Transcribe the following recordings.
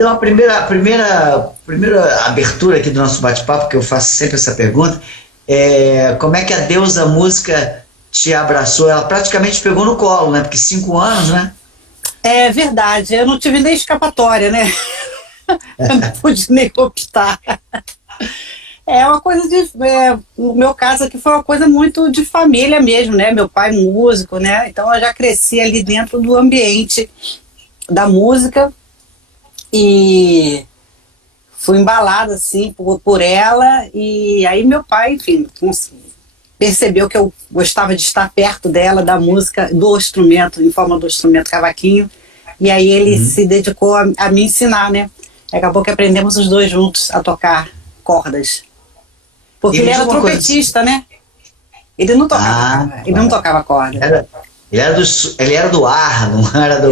Então, a primeira abertura aqui do nosso bate-papo, que eu faço sempre essa pergunta, é como é que a deusa música te abraçou? Ela praticamente pegou no colo, né? Porque 5 anos, né? É verdade, eu não tive nem escapatória, né? Eu não pude nem optar. É uma coisa no meu caso aqui foi uma coisa muito de família mesmo, né? Meu pai músico, né? Então eu já cresci ali dentro do ambiente da música e fui embalada assim por ela. E aí meu pai, enfim, percebeu que eu gostava de estar perto dela, da música, do instrumento, em forma do instrumento cavaquinho. E aí ele se dedicou a me ensinar, né? Acabou que aprendemos os dois juntos a tocar cordas. Porque ele era trompetista, né? Ele não tocava, ele não tocava corda. Ele era do ar, não era do...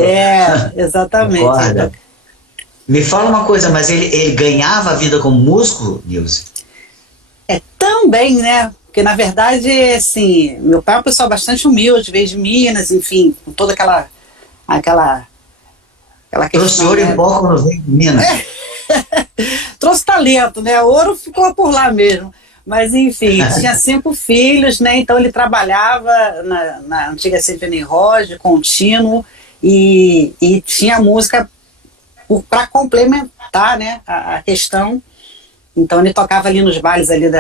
Exatamente. Corda. Me fala uma coisa, mas ele ganhava a vida como músico, Nilce? Também, né? Porque, na verdade, assim, meu pai é uma pessoa bastante humilde, veio de Minas, enfim, com toda aquela questão. Trouxe ouro em pó quando veio de Minas. Trouxe talento, né? O ouro ficou por lá mesmo. Mas, enfim, tinha 5 filhos, né? Então ele trabalhava na antiga Sidney Roge, contínuo, e tinha música para complementar, né, a questão. Então ele tocava ali nos bailes ali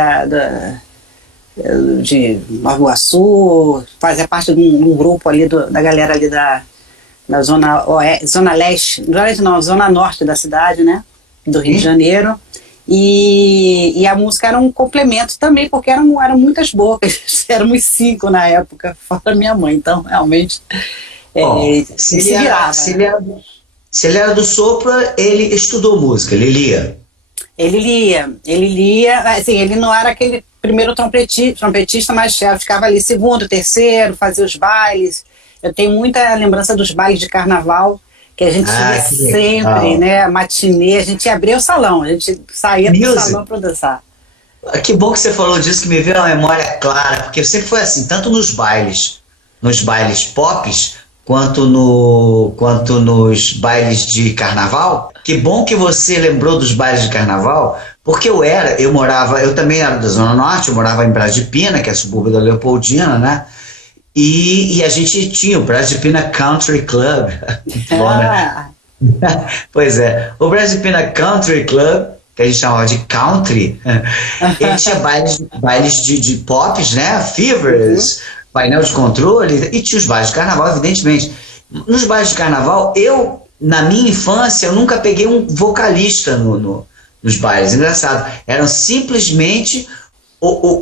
de Nova Iguaçu, fazia parte de um grupo ali da galera ali da zona leste, não, zona norte da cidade, né, do Rio de Janeiro. E a música era um complemento também, porque eram muitas bocas, éramos 5 na época, fora minha mãe, então realmente se ele era do Sopra, ele estudou música, ele lia? Ele lia, assim, ele não era aquele primeiro trompetista, mas ficava ali segundo, terceiro, fazia os bailes. Eu tenho muita lembrança dos bailes de carnaval, que a gente ia sempre, né, matinê, a gente abria o salão, a gente saía do salão para dançar. Que bom que você falou disso, que me veio uma memória clara, porque sempre foi assim, tanto nos bailes pops, quanto nos bailes de carnaval. Que bom que você lembrou dos bailes de carnaval, porque eu também era da Zona Norte, eu morava em Brás de Pina, que é subúrbio da Leopoldina, né? E a gente tinha o Brás de Pina Country Club. Muito bom, né? Pois é, o Brás de Pina Country Club, que a gente chamava de country, ele tinha bailes de pops, né? Fevers, painel de controle, e tinha os bailes de carnaval, evidentemente. Nos bailes de carnaval, na minha infância, eu nunca peguei um vocalista nos bailes. Engraçado, eram simplesmente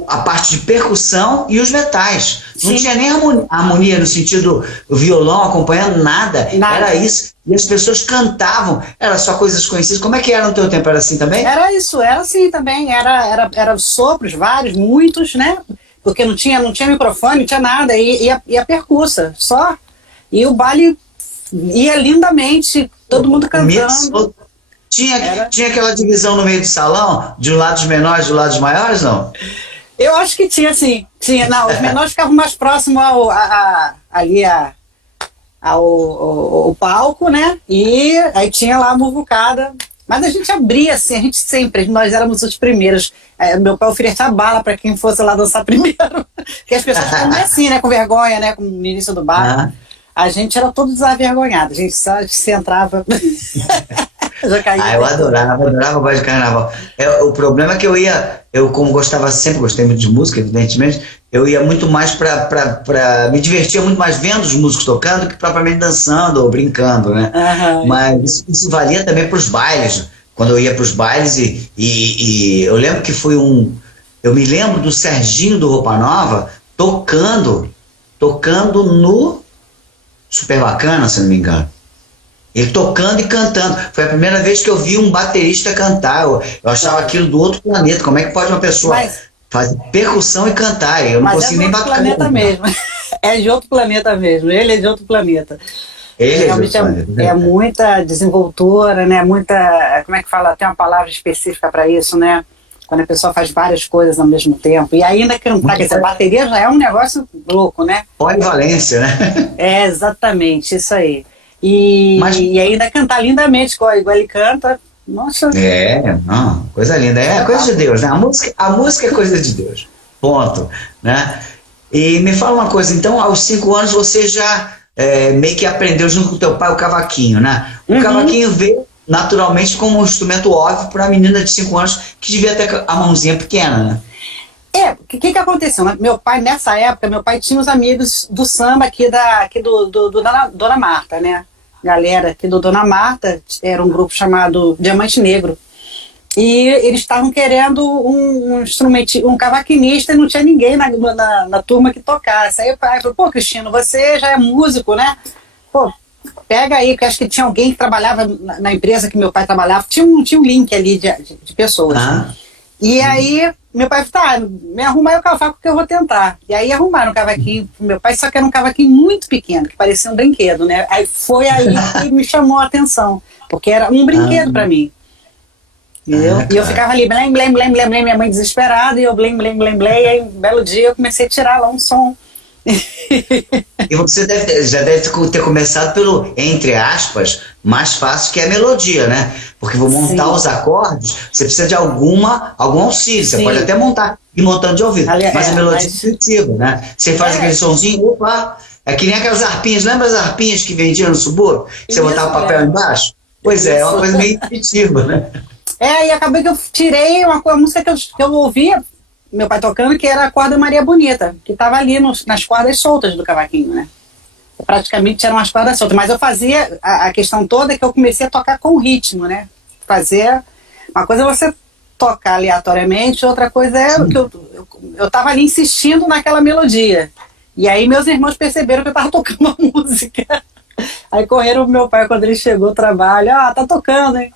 a parte de percussão e os metais. Sim. Não tinha nem harmonia no sentido do violão acompanhando nada. Era isso. E as pessoas cantavam. Era só coisas conhecidas. Como é que era no teu tempo? Era assim também? Era isso, era assim também. Era sopros, vários, muitos, né? Porque não tinha microfone, não tinha nada. E a percussa, só. E o baile ia lindamente, todo mundo cantando. Tinha aquela divisão no meio do salão, de um lado os menores e do lado os maiores, não? Eu acho que tinha, sim. Não, os menores ficavam mais próximos ao palco, né? E aí tinha lá a muvucada. Mas a gente abria, assim, nós éramos os primeiros. Meu pai oferecia bala para quem fosse lá dançar primeiro. Porque as pessoas ficam assim, né? Com vergonha, né? No início do bar. A gente era todo desavergonhado. A gente só se entrava... eu adorava o baile de carnaval. O problema é que eu como sempre gostei muito de música, evidentemente, eu ia muito mais me divertia muito mais vendo os músicos tocando que propriamente dançando ou brincando, né? Mas isso valia também para os bailes. Quando eu ia para os bailes e eu lembro que eu me lembro do Serginho do Roupa Nova tocando no Super Bacana, se não me engano. Ele tocando e cantando. Foi a primeira vez que eu vi um baterista cantar. Eu achava aquilo do outro planeta. Como é que pode uma pessoa fazer percussão e cantar? Eu não consigo nem bater. Mas é de outro planeta mesmo. É de outro planeta mesmo. Ele é de outro planeta. Realmente é muita desenvoltura, né? Muita... Como é que fala? Tem uma palavra específica para isso, né? Quando a pessoa faz várias coisas ao mesmo tempo. E ainda cantar, quer dizer, a bateria já é um negócio louco, né? Polivalência, né? É, exatamente, isso aí. E ainda cantar lindamente, igual ele canta. Nossa. Não, coisa linda. É coisa de Deus, né? A música é coisa de Deus. Ponto. Né? E me fala uma coisa, então, aos 5 anos você já meio que aprendeu junto com o teu pai o cavaquinho, né? O cavaquinho veio naturalmente como um instrumento óbvio para a menina de 5 anos que devia ter a mãozinha pequena, né? O que aconteceu? Meu pai, nessa época, meu pai tinha os amigos do samba aqui do Dona Marta, né? Galera aqui do Dona Marta, era um grupo chamado Diamante Negro. E eles estavam querendo um instrumento, um cavaquinista, e não tinha ninguém na turma que tocasse. Aí o pai falou, pô, Cristino, você já é músico, né? Pô, pega aí, porque acho que tinha alguém que trabalhava na empresa que meu pai trabalhava, tinha um link ali de pessoas. E aí meu pai falou, tá, me arruma aí o cavaco que eu vou tentar. E aí arrumaram um cavaquinho pro meu pai, só que era um cavaquinho muito pequeno, que parecia um brinquedo, né? Aí foi aí que me chamou a atenção, porque era um brinquedo para mim. Entendeu? E eu ficava ali, blém, blém, blém, blém, blém, minha mãe desesperada, e eu blém, blém, blém, blém, e aí um belo dia eu comecei a tirar lá um som. E você já deve ter começado pelo, entre aspas, mais fácil, que é a melodia, né? Porque vou montar os acordes, você precisa de algum auxílio, você pode até montar e montando de ouvido, mas a melodia é intuitiva, né? Você faz aquele sonzinho, opa, é que nem aquelas harpinhas, lembra as harpinhas que vendiam no subúrbio? Você botava o papel embaixo? Pois é uma coisa meio intuitiva, né? E acabei que eu tirei uma música que eu ouvia, meu pai tocando, que era a corda Maria Bonita, que estava ali nas cordas soltas do cavaquinho, né? Praticamente eram as cordas soltas, mas eu fazia, a questão toda é que eu comecei a tocar com ritmo, né? Fazer, uma coisa é você tocar aleatoriamente, outra coisa é que eu estava ali insistindo naquela melodia. E aí meus irmãos perceberam que eu estava tocando a música. Aí correram pro meu pai quando ele chegou do trabalho, tá tocando, hein?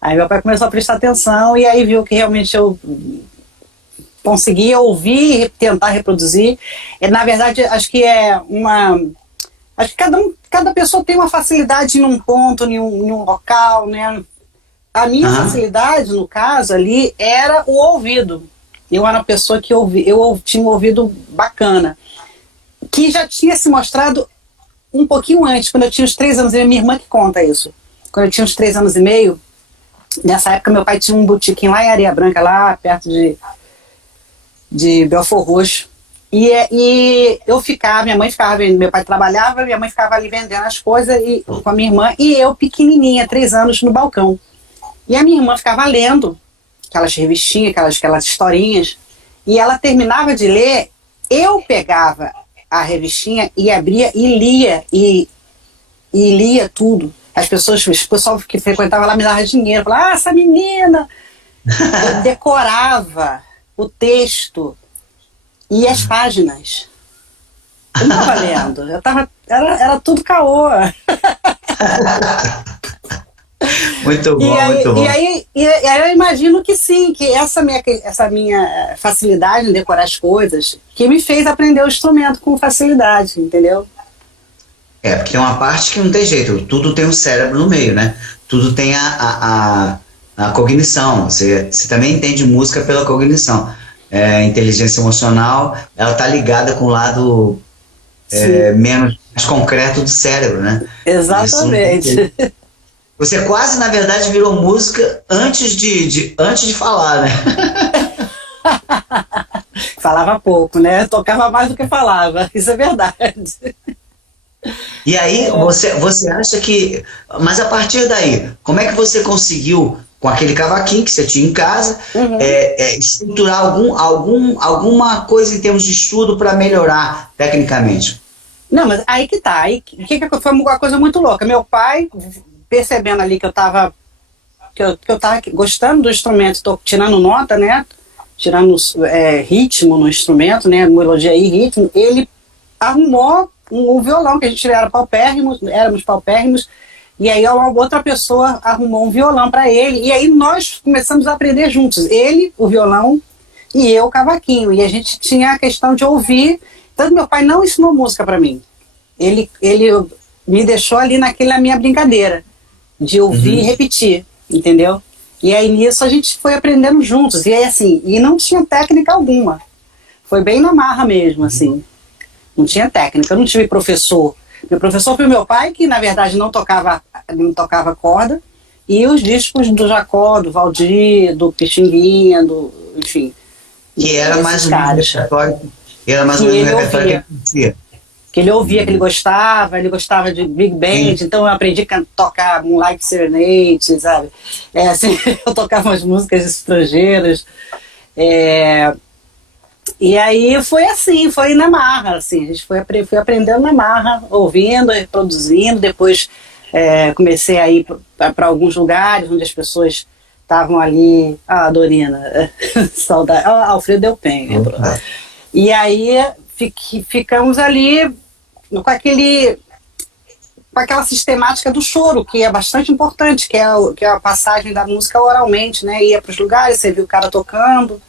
Aí meu pai começou a prestar atenção e aí viu que realmente eu conseguia ouvir e tentar reproduzir. Na verdade, acho que acho que cada pessoa tem uma facilidade em um ponto, em um local, né? A minha facilidade, no caso ali, era o ouvido. Eu era uma pessoa que eu tinha um ouvido bacana, que já tinha se mostrado um pouquinho antes, quando eu tinha uns 3 anos e meio. Minha irmã que conta isso. Quando eu tinha uns 3 anos e meio, nessa época meu pai tinha um botequim lá em Areia Branca, lá perto de Belfort Roxo. E eu ficava, minha mãe ficava, meu pai trabalhava, minha mãe ficava ali vendendo as coisas com a minha irmã, e eu pequenininha, 3 anos, no balcão. E a minha irmã ficava lendo aquelas revistinhas, aquelas historinhas, e ela terminava de ler, eu pegava a revistinha e abria e lia tudo. O pessoal que frequentava lá me dava dinheiro, falava, essa menina! Eu decorava o texto e as páginas. Eu não estava lendo, era tudo caô. Muito bom, muito bom. E aí eu imagino que sim, que essa minha facilidade em decorar as coisas, que me fez aprender o instrumento com facilidade, entendeu? Porque tem uma parte que não tem jeito, tudo tem um cérebro no meio, né? Tudo tem a cognição, você também entende música pela cognição. A inteligência emocional, ela tá ligada com o lado menos concreto do cérebro, né? Exatamente. Você quase, na verdade, virou música antes de falar, né? Falava pouco, né? Tocava mais do que falava, isso é verdade. E aí, você acha que... Mas a partir daí, como é que você conseguiu, com aquele cavaquinho que você tinha em casa, estruturar alguma coisa em termos de estudo para melhorar tecnicamente? Não, mas aí que tá. Foi uma coisa muito louca. Meu pai, percebendo ali que eu tava gostando do instrumento, tô tirando nota, né? Tirando ritmo no instrumento, né? Melodia e ritmo. Ele arrumou um violão, que a gente éramos paupérrimos, e aí uma outra pessoa arrumou um violão para ele, e aí nós começamos a aprender juntos, ele, o violão, e eu, o cavaquinho, e a gente tinha a questão de ouvir. Tanto meu pai não ensinou música para mim, ele me deixou ali na minha brincadeira, de ouvir e repetir, entendeu? E aí nisso a gente foi aprendendo juntos, e aí assim, e não tinha técnica alguma, foi bem na marra mesmo, assim. Não tinha técnica, eu não tive professor Meu professor foi meu pai, que na verdade não tocava corda, e os discos do Jacó, do Valdir, do Pixinguinha, enfim. Que era mais ou menos o repertório, que ele ouvia, que ele gostava de Big Band, então eu aprendi a tocar Moonlight Serenade, sabe? Assim, eu tocava umas músicas estrangeiras. E aí foi assim, foi na marra, assim, a gente foi aprendendo na marra, ouvindo, reproduzindo, depois comecei a ir para alguns lugares onde as pessoas estavam ali, Dorina, saudade, Alfredo Delpenho entrou. E aí ficamos ali com aquela sistemática do choro, que é bastante importante, que é a passagem da música oralmente, né? Ia para os lugares, você viu o cara tocando,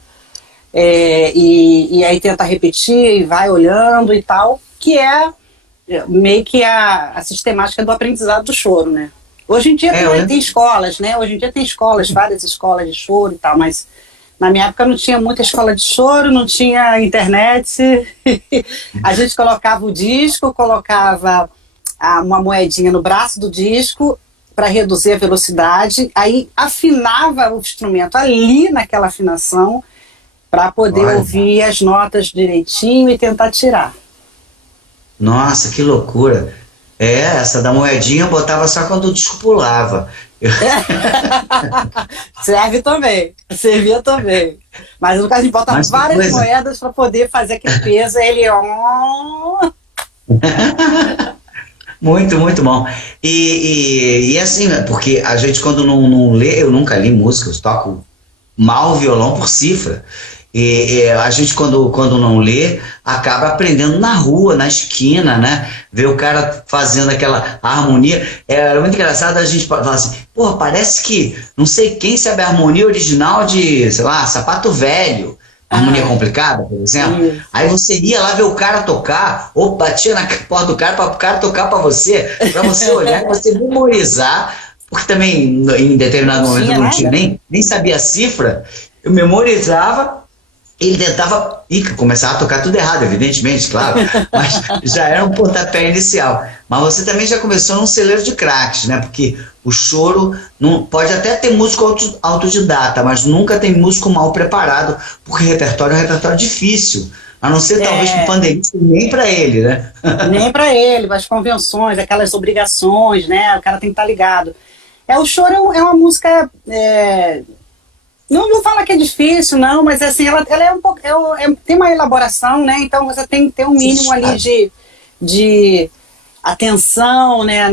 e aí tenta repetir e vai olhando e tal, que é meio que a sistemática do aprendizado do choro, né? Hoje em dia tem escolas, né? Hoje em dia tem escolas, várias escolas de choro e tal, mas na minha época não tinha muita escola de choro, não tinha internet. A gente colocava o disco, colocava uma moedinha no braço do disco para reduzir a velocidade, aí afinava o instrumento ali naquela afinação para poder ouvir as notas direitinho e tentar tirar. Nossa, que loucura! Essa da moedinha eu botava só quando o disco pulava. Servia também. Mas no caso a gente botava várias moedas para poder fazer aquele peso, ele Muito, muito bom. E assim, porque a gente quando não lê, eu nunca li música, eu toco mal violão por cifra. E a gente quando não lê, acaba aprendendo na rua, na esquina, né? Ver o cara fazendo aquela harmonia. Era muito engraçado a gente falar assim, porra, parece que não sei quem sabe a harmonia original de, sei lá, Sapato Velho. Harmonia complicada, por exemplo. Isso. Aí você ia lá ver o cara tocar, ou batia na porta do cara para o cara tocar para você olhar e você memorizar, porque também em determinado momento eu não tinha nem sabia a cifra, eu memorizava. Ele tentava começava a tocar tudo errado, evidentemente, claro, mas já era um pontapé inicial. Mas você também já começou num celeiro de craques, né? Porque o choro não, pode até ter músico autodidata, mas nunca tem músico mal preparado, porque o repertório é um repertório difícil, a não ser talvez para o pandeirista, nem para ele, né? Nem para ele, as convenções, aquelas obrigações, né? O cara tem que estar ligado. O choro é uma música... Não fala que é difícil, não, mas assim, ela é um pouco, tem uma elaboração, né? Então você tem que ter um mínimo ali de atenção, né,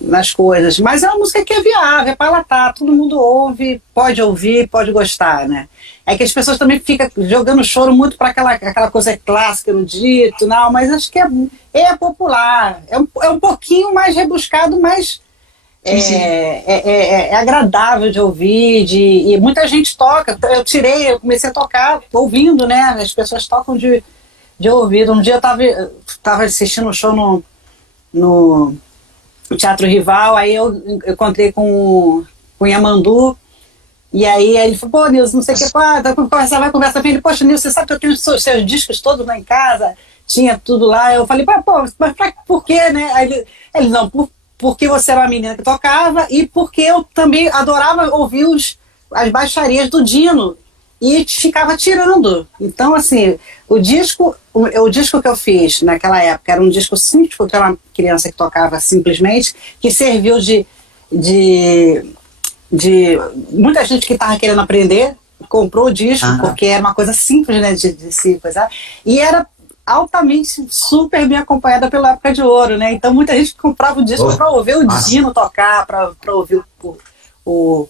nas coisas. Mas é uma música que é viável, é palatável, todo mundo ouve, pode gostar, né? É que as pessoas também ficam jogando choro muito para aquela coisa clássica, erudito, não, mas acho que é popular, é um pouquinho mais rebuscado, mas... É agradável de ouvir, e muita gente toca. Eu comecei a tocar ouvindo, né? As pessoas tocam de ouvido. Um dia eu tava assistindo um show no Teatro Rival, aí eu encontrei com o Yamandu, e aí ele falou, pô, Nilson, não sei o que, vai conversar com ele, poxa, Nilson, você sabe que eu tenho os seus discos todos lá em casa, tinha tudo lá. Eu falei, pô, mas por quê, né? Aí ele não, porque você era uma menina que tocava e porque eu também adorava ouvir as baixarias do Dino e ficava tirando. Então, assim, o disco que eu fiz naquela época era um disco simples, porque eu era uma criança que tocava simplesmente, que serviu de muita gente que estava querendo aprender, comprou o disco, porque era uma coisa simples, né, de se coisar, e era altamente, super bem acompanhada pela época de ouro, né? Então muita gente comprava o disco para ouvir o Dino tocar, para ouvir o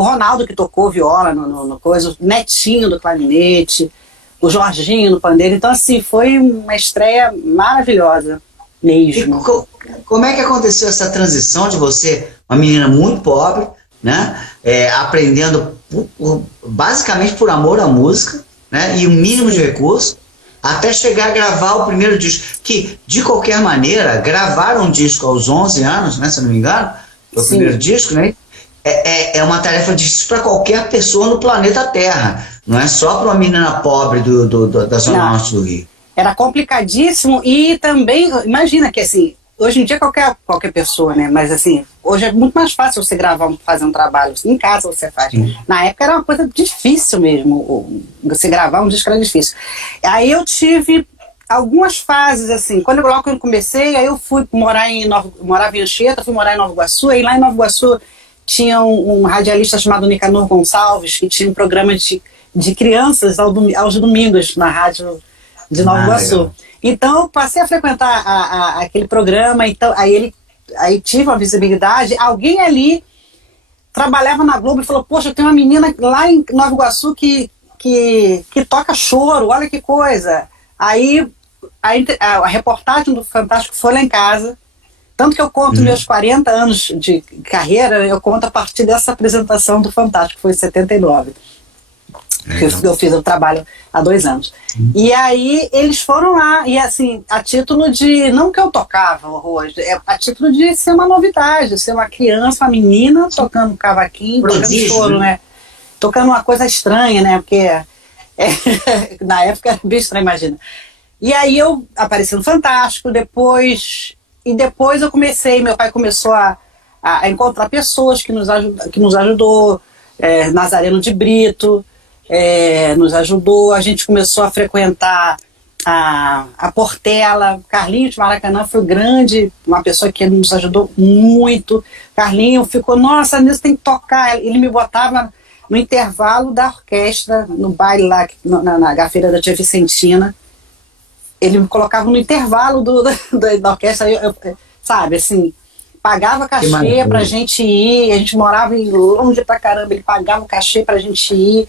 Ronaldo que tocou viola no coisa, o Netinho do clarinete, o Jorginho no pandeiro. Então assim, foi uma estreia maravilhosa mesmo. E como é que aconteceu essa transição de você, uma menina muito pobre, né, aprendendo basicamente por amor à música, né, e o mínimo de recurso, até chegar a gravar o primeiro disco, que de qualquer maneira gravaram um disco aos 11 anos, né, se eu não me engano, foi o primeiro disco, né? É uma tarefa difícil para qualquer pessoa no planeta Terra, não é só para uma menina pobre da Zona Norte do Rio. Era complicadíssimo e também, imagina que assim, hoje em dia qualquer pessoa, né? Mas assim, hoje é muito mais fácil você gravar, fazer um trabalho. Em casa você faz. Na época era uma coisa difícil mesmo. Você gravar um disco era difícil. Aí eu tive algumas fases, assim. Logo quando eu comecei, aí eu fui morava em Anchieta, fui morar em Nova Iguaçu. Aí lá em Nova Iguaçu tinha um radialista chamado Nicanor Gonçalves, que tinha um programa de crianças aos domingos na rádio de Nova Iguaçu. Legal. Então eu passei a frequentar aquele programa, então aí tive uma visibilidade. Alguém ali trabalhava na Globo e falou: poxa, tem uma menina lá em Nova Iguaçu que toca choro, olha que coisa. Aí a reportagem do Fantástico foi lá em casa, tanto que eu conto meus 40 anos de carreira, eu conto a partir dessa apresentação do Fantástico, foi em 79. Eu fiz o trabalho há 2 anos. E aí eles foram lá, e assim, a título de, não que eu tocava horrores, a título de ser uma novidade, ser uma criança, uma menina tocando cavaquinho, tocando choro, né? Tocando uma coisa estranha, né? Porque na época era bem estranho, imagina. E aí eu apareci no Fantástico, depois eu comecei, meu pai começou a encontrar pessoas que nos ajudou, Nazareno de Brito, nos ajudou, a gente começou a frequentar a Portela. Carlinhos de Maracanã foi uma pessoa que nos ajudou muito. Carlinho ficou, nossa, nisso tem que tocar. Ele me botava no intervalo da orquestra, no baile lá, na Gafeira da Tia Vicentina. Ele me colocava no intervalo da orquestra, sabe, assim, pagava cachê pra gente ir, a gente morava longe pra caramba, ele pagava o cachê pra gente ir.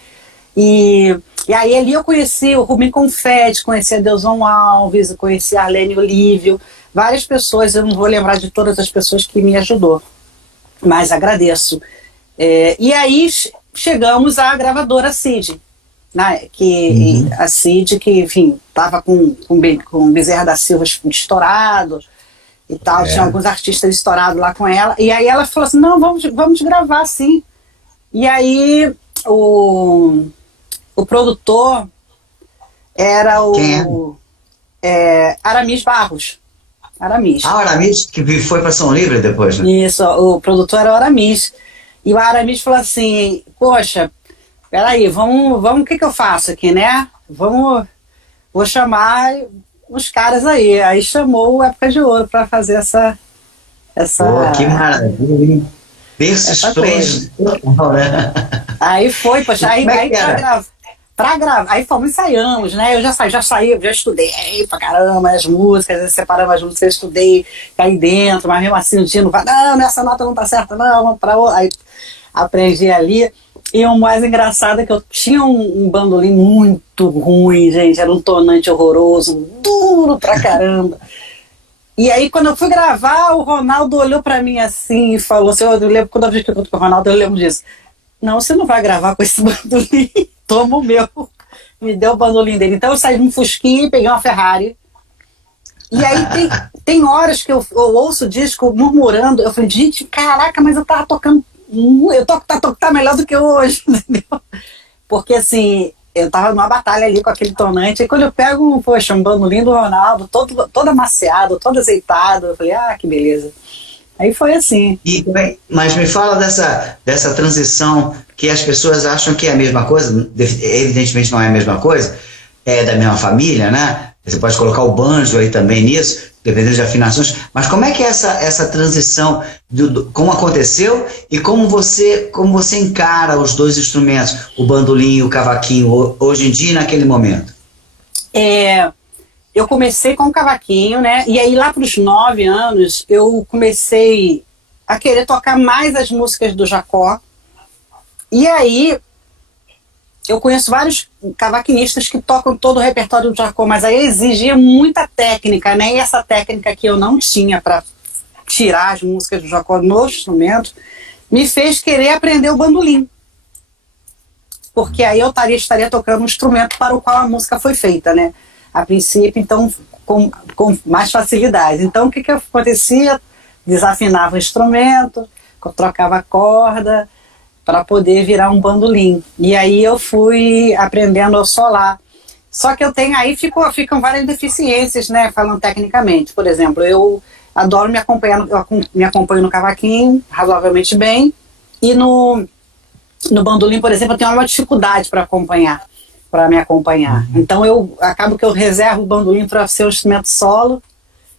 E aí ali eu conheci o Rubem Confetti, conheci a Delson Alves, conheci a Arlene Olívio, várias pessoas, eu não vou lembrar de todas as pessoas que me ajudou, mas agradeço. E aí chegamos à gravadora CID, né, a CID, que, enfim, estava com Bezerra da Silva estourado e tal, tinha alguns artistas estourados lá com ela, e aí ela falou assim, não, vamos gravar sim. E aí o produtor era o Aramis Barros. Aramis. O Aramis, que foi para São Livre depois, né? Isso, o produtor era o Aramis. E o Aramis falou assim, poxa, peraí, vamos, o que eu faço aqui, né? Vou chamar os caras aí. Aí chamou o Época de Ouro para fazer essa... Pô, que maravilha, hein? Berços frescos. Aí foi, poxa, aí pra gravar, aí fomos, ensaiamos, né? Eu já estudei pra caramba as músicas, separava as músicas, eu estudei, caí dentro, mas mesmo assim o dia não vai, não, essa nota não tá certa, não, vamos pra outra. Aí aprendi ali. E o mais engraçado é que eu tinha um bandolim muito ruim, gente, era um tonante horroroso, duro pra caramba. E aí, quando eu fui gravar, o Ronaldo olhou pra mim assim e falou assim, eu lembro, quando eu vi que eu conto com o Ronaldo, eu lembro disso. Não, você não vai gravar com esse bandolim, toma o meu. Me deu o bandolim dele. Então eu saí de um Fusquinha e peguei uma Ferrari. E aí tem horas que eu ouço o disco murmurando, eu falei, gente, caraca, mas eu tava tocando, tá melhor do que hoje, entendeu? Porque assim... Eu tava numa batalha ali com aquele tonante, e quando eu pego, poxa, um bandolim do Ronaldo, todo amaciado, todo azeitado, eu falei, que beleza. Aí foi assim. Mas me fala dessa transição que as pessoas acham que é a mesma coisa, evidentemente não é a mesma coisa, é da mesma família, né? Você pode colocar o banjo aí também nisso, dependendo de afinações, mas como é que é essa transição, como aconteceu e como você encara os dois instrumentos, o bandolim e o cavaquinho, hoje em dia e naquele momento? Eu comecei com o cavaquinho, né? E aí lá para os 9 anos eu comecei a querer tocar mais as músicas do Jacó. E aí eu conheço vários cavaquinistas que tocam todo o repertório do Jacó, mas aí exigia muita técnica, né? E essa técnica que eu não tinha para tirar as músicas do Jacó no instrumento me fez querer aprender o bandolim. Porque aí eu estaria tocando um instrumento para o qual a música foi feita, né? A princípio, então, com mais facilidade. Então, o que acontecia? Desafinava o instrumento, trocava a corda, para poder virar um bandolim. E aí eu fui aprendendo a solar. Só que eu tenho aí, ficam várias deficiências, né, falando tecnicamente. Por exemplo, eu adoro me acompanhar, me acompanho no cavaquinho razoavelmente bem, e no bandolim, por exemplo, eu tenho uma dificuldade para me acompanhar. Então eu acabo que eu reservo o bandolim para ser um instrumento solo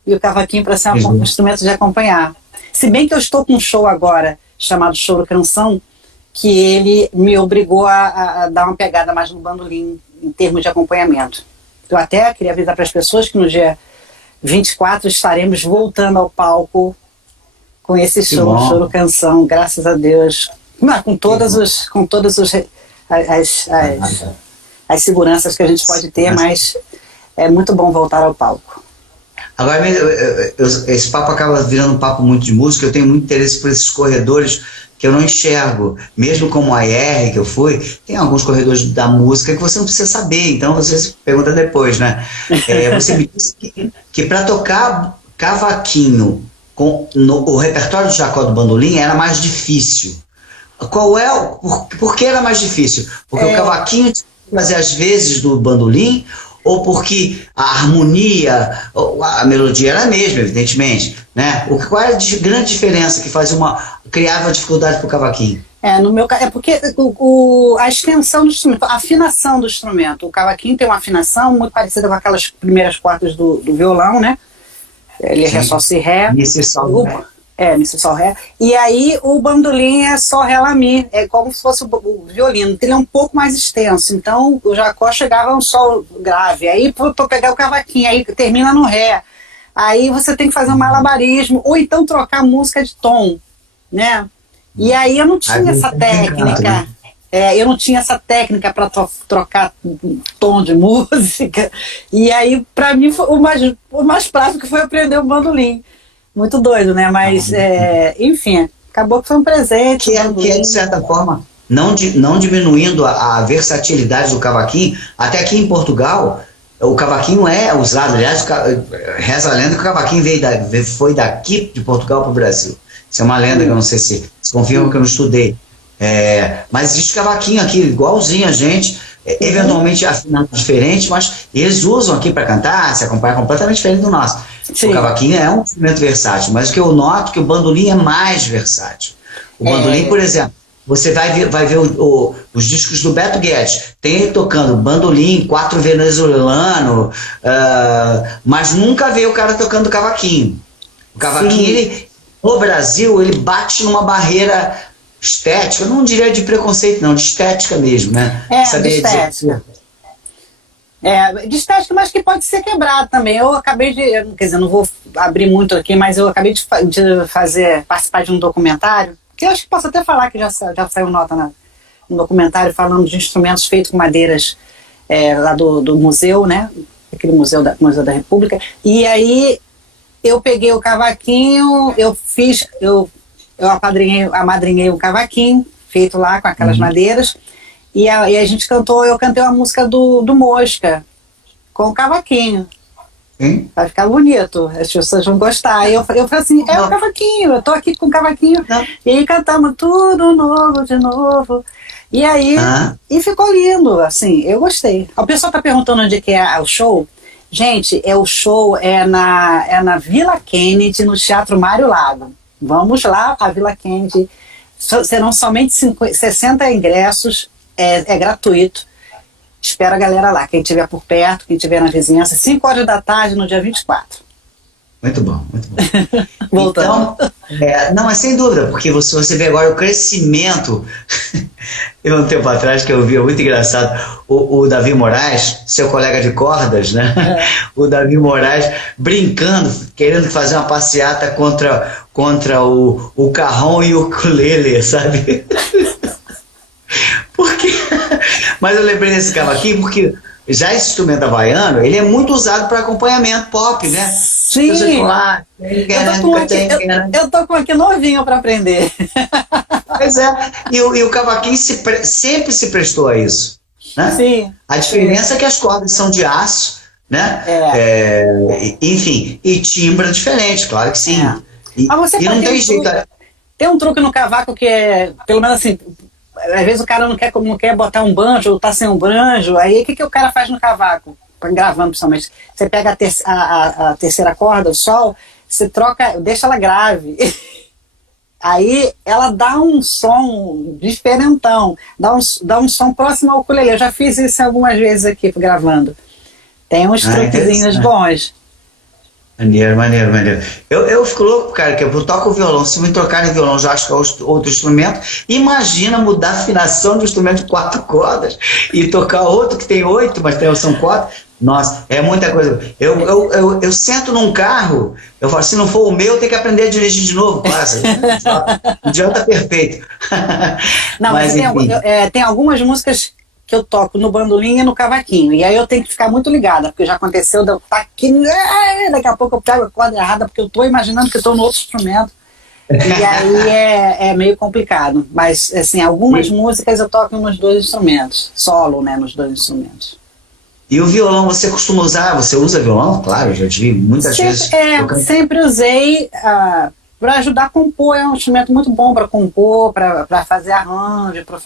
e o cavaquinho para ser um instrumento de acompanhar. Se bem que eu estou com um show agora, chamado Choro Canção, que ele me obrigou a dar uma pegada mais no bandolim, em termos de acompanhamento. Eu até queria avisar para as pessoas que no dia 24 estaremos voltando ao palco com esse show, Choro Canção, graças a Deus. Com todas as seguranças que a gente pode ter, mas é muito bom voltar ao palco. Agora, esse papo acaba virando um papo muito de música. Eu tenho muito interesse por esses corredores que eu não enxergo. Mesmo como a IR que eu fui, tem alguns corredores da música que você não precisa saber, então você pergunta depois, né? Você me disse que para tocar cavaquinho o repertório do Jacó do Bandolim era mais difícil. Por que era mais difícil? Porque o cavaquinho fazia as vezes do bandolim, ou porque a harmonia, a melodia era a mesma, evidentemente, né? Qual era a grande diferença que criava dificuldade para o cavaquinho? No meu caso, é porque a extensão do instrumento, a afinação do instrumento. O cavaquinho tem uma afinação muito parecida com aquelas primeiras cordas do violão, né? Ele é Ré, Sol, Si, Ré. Mi, Si, Sol, Ré. Mi, Si, Sol, Ré. E aí o bandolim é Sol, Ré, Lá, Mi. É como se fosse o violino. Ele é um pouco mais extenso. Então o Jacó chegava a um Sol grave. Aí para pegar o cavaquinho, aí termina no Ré. Aí você tem que fazer um malabarismo. Ou então trocar música de tom, né? E aí eu não tinha essa técnica. Eu não tinha essa técnica para trocar tom de música. E aí, para mim, o mais prático foi aprender o bandolim. Muito doido, né? Mas, enfim, acabou que foi um presente. Que é, de certa forma, não diminuindo a versatilidade do cavaquinho. Até aqui em Portugal, o cavaquinho é usado. Aliás, reza a lenda que o cavaquinho foi daqui de Portugal para o Brasil. Isso é uma lenda que eu não sei se confirma, que eu não estudei. Mas existe cavaquinho aqui, igualzinho a gente, eventualmente afinado diferente, mas eles usam aqui para cantar, se acompanha completamente diferente do nosso. Sim. O cavaquinho é um instrumento versátil, mas o que eu noto é que o bandolim é mais versátil. O bandolim, por exemplo, você vai ver os discos do Beto Guedes, tem ele tocando bandolim, 4 venezuelano, mas nunca vê o cara tocando cavaquinho. O cavaquinho, ele, no Brasil, ele bate numa barreira estética, eu não diria de preconceito não, de estética mesmo, né? De estética. De estética, mas que pode ser quebrado também. Eu acabei de, quer dizer, não vou abrir muito aqui, mas eu acabei de participar de um documentário, que eu acho que posso até falar que já saiu nota no documentário falando de instrumentos feitos com madeiras lá do museu, né? Aquele Museu da República. E aí eu peguei o cavaquinho, eu amadrinhei um cavaquinho feito lá com aquelas madeiras, e a gente eu cantei uma música do Mosca com o cavaquinho. Vai ficar bonito, as pessoas vão gostar. Eu falei assim, o cavaquinho, eu tô aqui com o cavaquinho. E aí cantamos tudo novo, de novo. E aí, e ficou lindo, assim, eu gostei. O pessoal tá perguntando onde que é o show. Gente, o show é na Vila Kennedy, no Teatro Mário Lago. Vamos lá, a Vila Kennedy. Serão somente 60 ingressos, é gratuito. Espero a galera lá, quem estiver por perto, quem estiver na vizinhança, 5 horas da tarde, no dia 24. Muito bom, muito bom. Voltando. Então, não, mas sem dúvida, porque você vê agora o crescimento. Eu, um tempo atrás, que eu vi, muito engraçado, o Davi Moraes, seu colega de cordas, né? O Davi Moraes brincando, querendo fazer uma passeata contra o carrão e o ukulele, sabe? Mas eu lembrei desse cavaquinho porque já esse instrumento havaiano, ele é muito usado para acompanhamento pop, né? Sim. Eu tô com aqui novinho para aprender. Pois é. E o cavaquinho sempre se prestou a isso, né? Sim. A diferença é que as cordas são de aço, né? Enfim, e timbra diferente, claro que sim. Mas você não tem jeito. Tem um truque no cavaco que é, pelo menos assim, às vezes o cara não quer botar um banjo, ou tá sem um banjo, aí o que o cara faz no cavaco? Gravando principalmente. Você pega a terceira corda, o sol, você troca, deixa ela grave. Aí ela dá um som diferentão, dá um som próximo ao ukulele. Eu já fiz isso algumas vezes aqui gravando. Tem uns truquezinhos bons. Maneiro. Eu fico louco, cara, que eu toco o violão. Se me trocarem violão, já acho que é outro instrumento. Imagina mudar a afinação de um instrumento de 4 cordas e tocar outro que tem 8, mas são 4. Nossa, é muita coisa. Eu sento num carro, eu falo, se não for o meu, eu tenho que aprender a dirigir de novo. Quase. O idiota perfeito. Não, mas tem algumas músicas que eu toco no bandolim e no cavaquinho. E aí eu tenho que ficar muito ligada, porque já aconteceu de eu estar aqui, daqui a pouco eu pego a corda errada, porque eu estou imaginando que eu estou no outro instrumento. E aí é meio complicado. Mas, assim, algumas músicas eu toco nos 2 instrumentos. Solo, né, nos 2 instrumentos. E o violão, você costuma usar? Você usa violão? Claro, eu já tive muitas vezes. Sempre usei para ajudar a compor. É um instrumento muito bom para compor, para fazer arranjo, para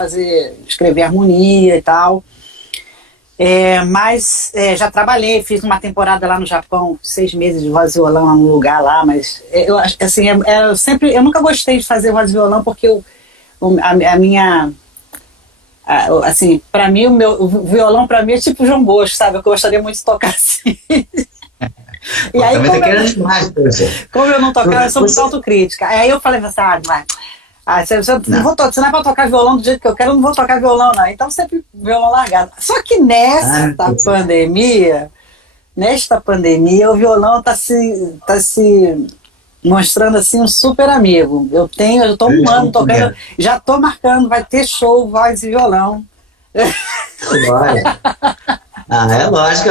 escrever harmonia e tal. Mas já trabalhei, fiz uma temporada lá no Japão, 6 meses de voz e violão num lugar lá, mas eu assim, eu nunca gostei de fazer voz e violão porque a minha... assim, pra mim, o violão pra mim é tipo João Bosco, sabe? Eu gostaria muito de tocar assim. E aí, como eu não tocava, eu sou muito autocrítica. Aí eu falei assim, você não é pra tocar violão do jeito que eu quero, eu não vou tocar violão, não. Então sempre violão largado. Só que nesta pandemia, o violão tá se mostrando assim um super amigo. Eu tô um ano tocando, já tô marcando, vai ter show, voz e violão. É lógico.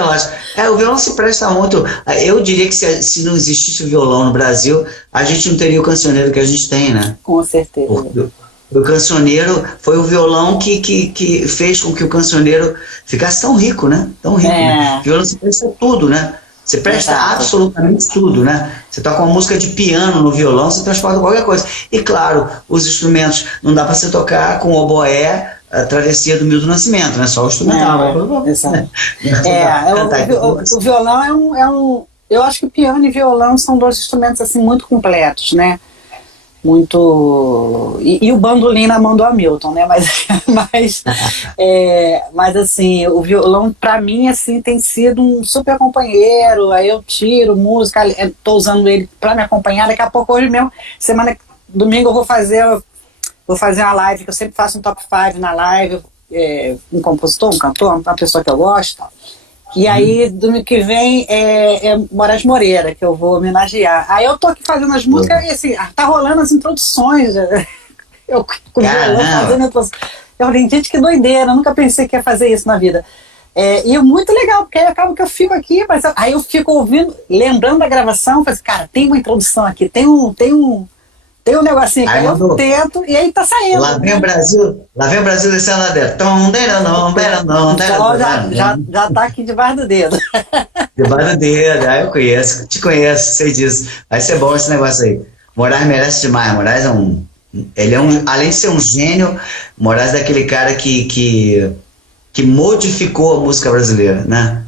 O violão se presta muito. Eu diria que se não existisse o violão no Brasil, a gente não teria o cancioneiro que a gente tem, né? Com certeza. O cancioneiro foi o violão que fez com que o cancioneiro ficasse tão rico, né? Né? O violão se presta tudo, né? Você presta absolutamente tudo, né? Você toca uma música de piano no violão, você transporta qualquer coisa. E claro, os instrumentos, não dá para você tocar com oboé, a Travessia do Milton Nascimento, né? Só o instrumental. Exato. O violão eu acho que piano e violão são 2 instrumentos assim muito completos, né? Muito... E o bandolim na mão do Hamilton, né? Mas assim, o violão pra mim assim, tem sido um super companheiro. Aí eu tiro música, tô usando ele pra me acompanhar. Daqui a pouco, hoje mesmo, domingo eu vou fazer uma live, que eu sempre faço um top 5 na live, um compositor, um cantor, uma pessoa que eu gosto, tal. E aí, domingo que vem, é Moraes Moreira, que eu vou homenagear. Aí eu tô aqui fazendo as músicas e assim, tá rolando as introduções. Eu com o violão fazendo introduções. Eu falei, gente, que doideira, eu nunca pensei que ia fazer isso na vida. E é muito legal, porque aí acaba que eu fico aqui, mas aí eu fico ouvindo, lembrando da gravação, falei assim, cara, tem uma introdução aqui, tem um negocinho que aí eu tento e aí tá saindo. Lá vem o Brasil descendo a ladeira. Já tá aqui debaixo do dedo. Debaixo do dedo, eu conheço, te conheço, sei disso. Vai ser bom esse negócio aí. Moraes merece demais. Moraes além de ser um gênio, Moraes é daquele cara que modificou a música brasileira, né?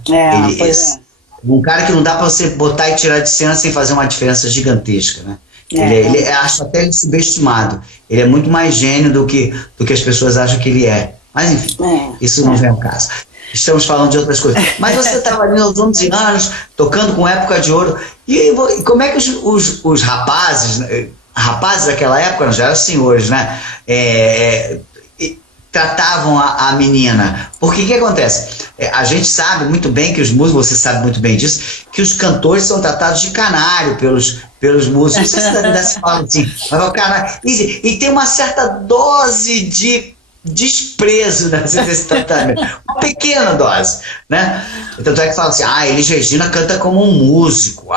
Um cara que não dá pra você botar e tirar de cena sem fazer uma diferença gigantesca, né? Ele acho até ele subestimado. Ele é muito mais gênio do que as pessoas acham que ele é. Mas enfim, isso não vem ao caso. Estamos falando de outras coisas. Mas você estava ali aos 11 anos, tocando com época de ouro. E como é que os rapazes daquela época, já eram senhores, né? Tratavam a menina. Porque o que acontece? A gente sabe muito bem que os músicos, você sabe muito bem disso, que os cantores são tratados de canário pelos músicos. Não sei se ainda se fala assim, mas o canário. E tem uma certa dose de desprezo nesse tratamento. Uma pequena dose, né? Tanto é que fala assim, Elis Regina canta como um músico.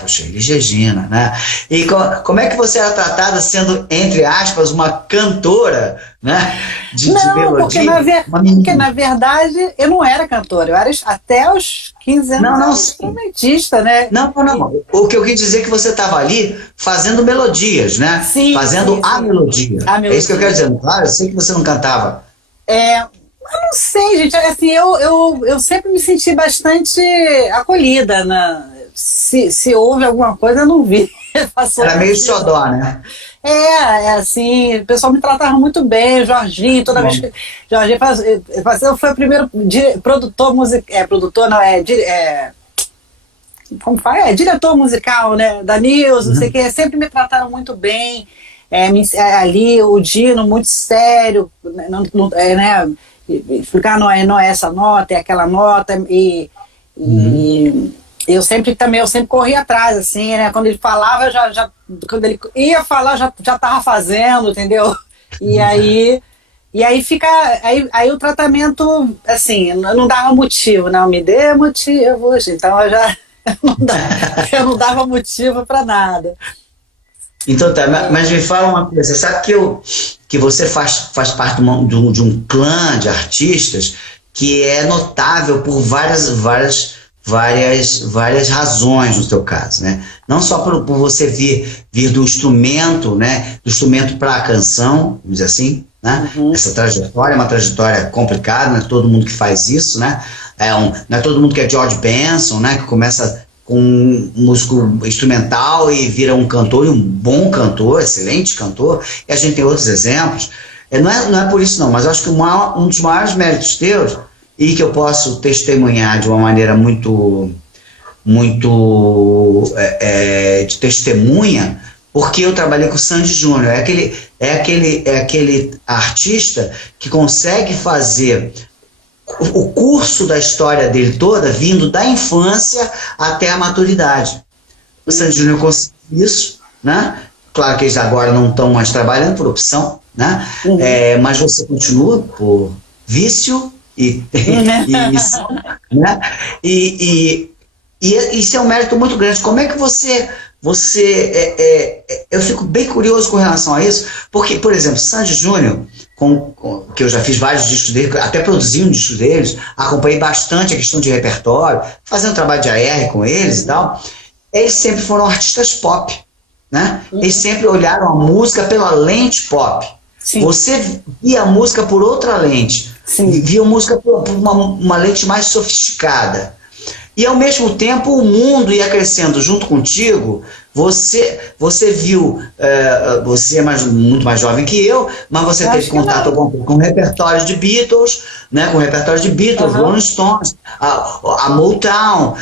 Poxa, Elis Regina, né? E como é que você era tratada sendo, entre aspas, uma cantora, né? De Não, melodia. porque na verdade eu não era cantora, eu era até os 15 anos Não, não, instrumentista, né? não, não, não. O que eu quis dizer é que você estava ali fazendo melodias, né? Sim, fazendo sim, a sim. melodia. A É isso que eu quero melodia. dizer. Claro, eu sei que você não cantava. Eu não sei, gente, assim, eu sempre me senti bastante acolhida, se houve alguma coisa, eu não vi. Passou Era meio batido. xodó, né? Assim, o pessoal me tratava muito bem, o Jorginho, toda vez Bom. que. Jorginho foi o primeiro produtor musical. Produtor, não, como fala? Diretor musical, né? Da News, não sei o Uhum. que, sempre me trataram muito bem. Ali, o Dino, muito sério, né? Explicar não é essa nota, é aquela nota, Uhum. e eu sempre corri atrás, assim, né? Quando ele falava, quando ele ia falar, já tava fazendo, entendeu? E aí, aí o tratamento, assim, não dava motivo, não me dê motivos, então eu não dava motivo para nada. Então tá, mas me fala uma coisa, sabe que você faz parte de um clã de artistas que é notável por várias razões no seu caso, né? Não só por você vir do instrumento, né? Do instrumento para a canção, vamos dizer assim, né? Uhum. Essa trajetória é uma trajetória complicada, não é todo mundo que faz isso, né? Não é todo mundo que é George Benson, né? Que começa com um músico instrumental e vira um cantor, e um bom cantor, excelente cantor, e a gente tem outros exemplos. Não é por isso não, mas eu acho que um dos maiores méritos teus, e que eu posso testemunhar de uma maneira muito de testemunha, porque eu trabalhei com o Sandy Júnior, é aquele artista que consegue fazer o curso da história dele toda, vindo da infância até a maturidade. O Sandy Júnior conseguiu isso, né? Claro que eles agora não estão mais trabalhando por opção, né? Uhum. Mas você continua por vício e missão, né? E isso é um mérito muito grande. Como é que eu fico bem curioso com relação a isso, porque, por exemplo, Sandy Júnior, que eu já fiz vários discos dele, até produzi um disco deles, acompanhei bastante a questão de repertório, fazendo trabalho de AR com eles e tal, eles sempre foram artistas pop, né? Eles sempre olharam a música pela lente pop. Sim. Você via a música por outra lente, Sim. via a música por uma lente mais sofisticada. E ao mesmo tempo o mundo ia crescendo junto contigo. Você viu, você é muito mais jovem que eu, mas você teve contato com o repertório de Beatles, né, com o repertório de Beatles, Rolling Stones, a Motown,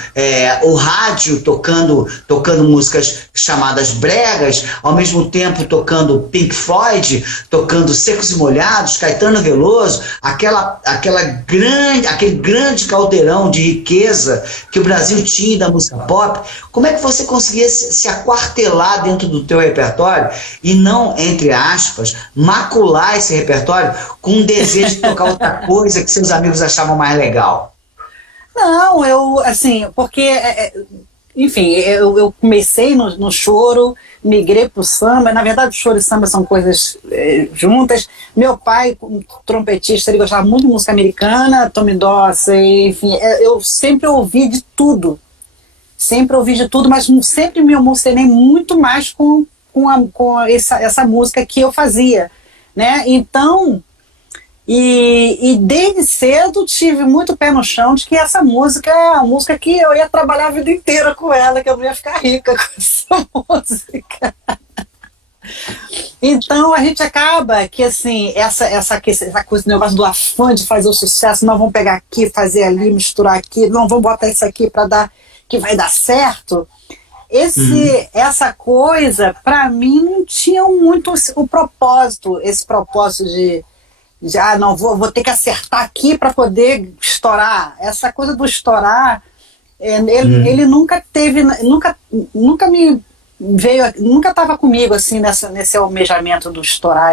o rádio tocando músicas chamadas bregas, ao mesmo tempo tocando Pink Floyd, tocando Secos e Molhados, Caetano Veloso, aquele grande caldeirão de riqueza que o Brasil tinha da música pop. Como é que você conseguia se aquartelar dentro do teu repertório e não, entre aspas, macular esse repertório com um desejo de tocar outra coisa que seus amigos achavam mais legal? Não, porque, enfim, eu comecei no choro, migrei pro samba. Na verdade, o choro e samba são coisas juntas. Meu pai, como trompetista, ele gostava muito de música americana, Tommy Dorsey, enfim, eu sempre ouvi de tudo. Sempre ouvi de tudo, mas sempre me emocionei muito mais com essa música que eu fazia, né? Então, e desde cedo tive muito pé no chão de que essa música é a música que eu ia trabalhar a vida inteira com ela, que eu ia ficar rica com essa música. Então a gente acaba que assim, essa coisa, o negócio do afã de fazer o sucesso, não vamos pegar aqui, fazer ali, misturar aqui, não vamos botar isso aqui para dar, que vai dar certo. Essa coisa, para mim, não tinha muito esse propósito de não, vou ter que acertar aqui para poder estourar. Essa coisa do estourar, ele nunca teve, nunca me veio, nunca estava comigo assim nesse almejamento do estourar.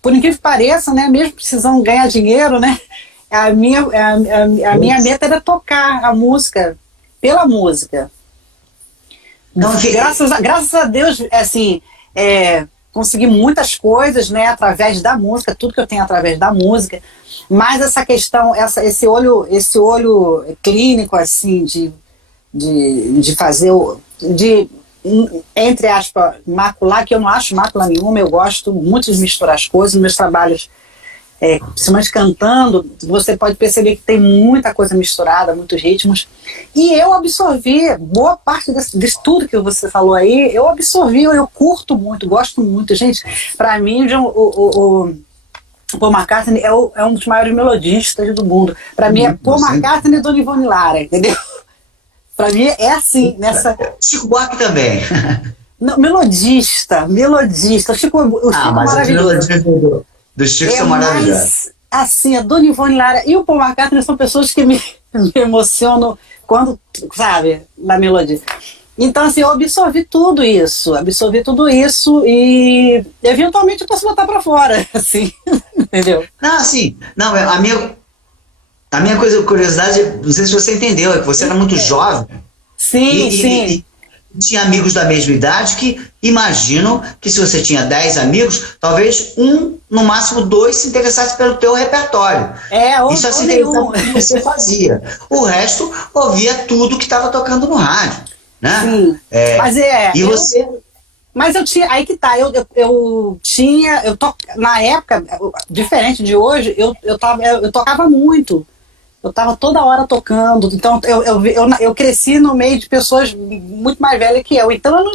Por incrível que pareça, né, mesmo precisando ganhar dinheiro, né, a minha meta era tocar a música pela música. Então, graças a Deus, assim, consegui muitas coisas, né, através da música, tudo que eu tenho através da música, mas essa questão, esse olho clínico, assim, de fazer, entre aspas, macular, que eu não acho mácula nenhuma, eu gosto muito de misturar as coisas, meus trabalhos, principalmente cantando, você pode perceber que tem muita coisa misturada, muitos ritmos, e eu absorvi boa parte disso tudo que você falou aí, eu absorvi, eu curto muito, gosto muito, gente, para mim o Paul McCartney é um dos maiores melodistas do mundo, para mim é Paul McCartney e Dona Ivone Lara, entendeu? Para mim é assim, nessa... Chico Buarque também. Não, melodista, o Chico mas maravilhoso. As melodias do Chico são maravilhosas. Assim, a Dona Ivone Lara e o Paul McCartney são pessoas que me emocionam quando, sabe, na melodia. Então, assim, eu absorvi tudo isso e eventualmente eu posso botar pra fora, assim, entendeu? Não, assim, não, a minha curiosidade, não sei se você entendeu, é que você era muito jovem. Sim, sim. E tinha amigos da mesma idade que imaginam que se você tinha 10 amigos, talvez no máximo 2 se interessasse pelo teu repertório. Isso assim interessava que você fazia. O resto ouvia tudo que estava tocando no rádio, né? Sim. Você... Mas eu tinha, aí que tá, na época, diferente de hoje, eu tocava muito. Eu estava toda hora tocando, então eu cresci no meio de pessoas muito mais velhas que eu. Então,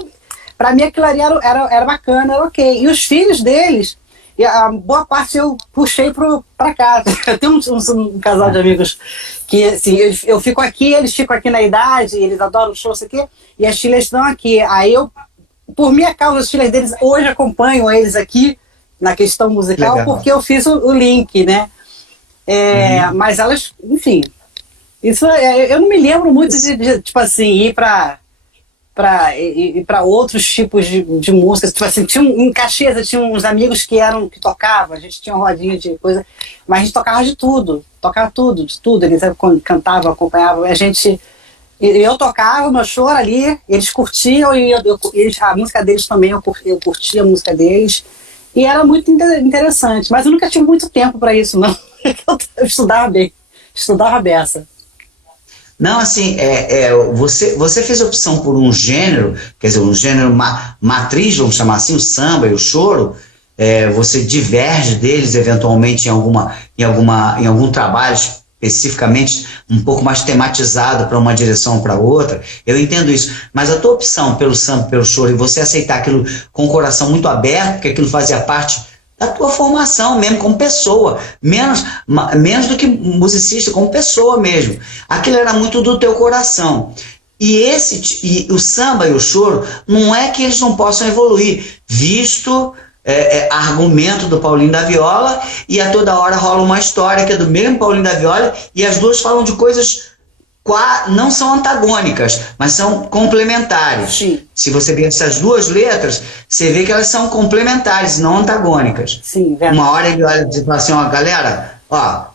para mim, aquilo ali era bacana, era ok. E os filhos deles, a boa parte eu puxei para cá. Eu tenho um casal de amigos que, assim, eu fico aqui, eles ficam aqui na idade, eles adoram o show, isso aqui, e as filhas estão aqui. Aí por minha causa, as filhas deles hoje acompanham eles aqui na questão musical, legal, porque eu fiz o link, né? Mas elas, enfim, isso eu não me lembro muito de tipo assim, ir para outros tipos de músicas. Tipo assim, em Caxias tinha uns amigos que tocavam, a gente tinha uma rodinha de coisa, mas a gente tocava de tudo, de tudo. Eles cantavam, acompanhavam, eu tocava o meu show ali, eles curtiam e a música deles também, eu curtia a música deles. E era muito interessante, mas eu nunca tive muito tempo para isso, não. Eu estudava bem, estudava a beça. Não, assim, você fez opção por um gênero, quer dizer, um gênero matriz, vamos chamar assim, o samba e o choro, você diverge deles eventualmente em algum trabalho especificamente um pouco mais tematizado para uma direção ou para outra, eu entendo isso, mas a tua opção pelo samba, pelo choro, e você aceitar aquilo com o coração muito aberto, porque aquilo fazia parte da tua formação mesmo, como pessoa, menos do que musicista, como pessoa mesmo, aquilo era muito do teu coração, e o samba e o choro, não é que eles não possam evoluir, visto... argumento do Paulinho da Viola, e a toda hora rola uma história que é do mesmo Paulinho da Viola, e as duas falam de coisas não são antagônicas, mas são complementares. Sim. Se você ver essas duas letras, você vê que elas são complementares, não antagônicas. Sim, verdade. Uma hora ele olha e fala assim, galera,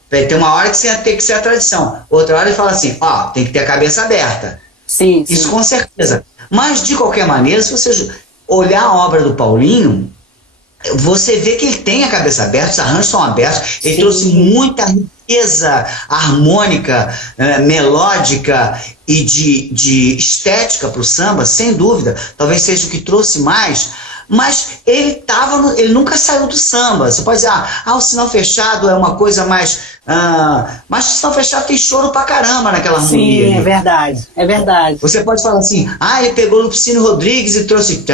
tem uma hora que você tem que ser a tradição, outra hora ele fala assim, tem que ter a cabeça aberta. Sim, isso sim. Com certeza. Mas, de qualquer maneira, se você olhar a obra do Paulinho, você vê que ele tem a cabeça aberta, os arranjos são abertos, ele trouxe muita riqueza harmônica, melódica e de estética para o samba, sem dúvida, talvez seja o que trouxe mais, mas ele nunca saiu do samba. Você pode dizer, o Sinal Fechado é uma coisa mais... mas o Sinal Fechado tem choro pra caramba naquela harmonia. Sim, é verdade. Você pode falar assim, ele pegou Lupicínio Rodrigues e trouxe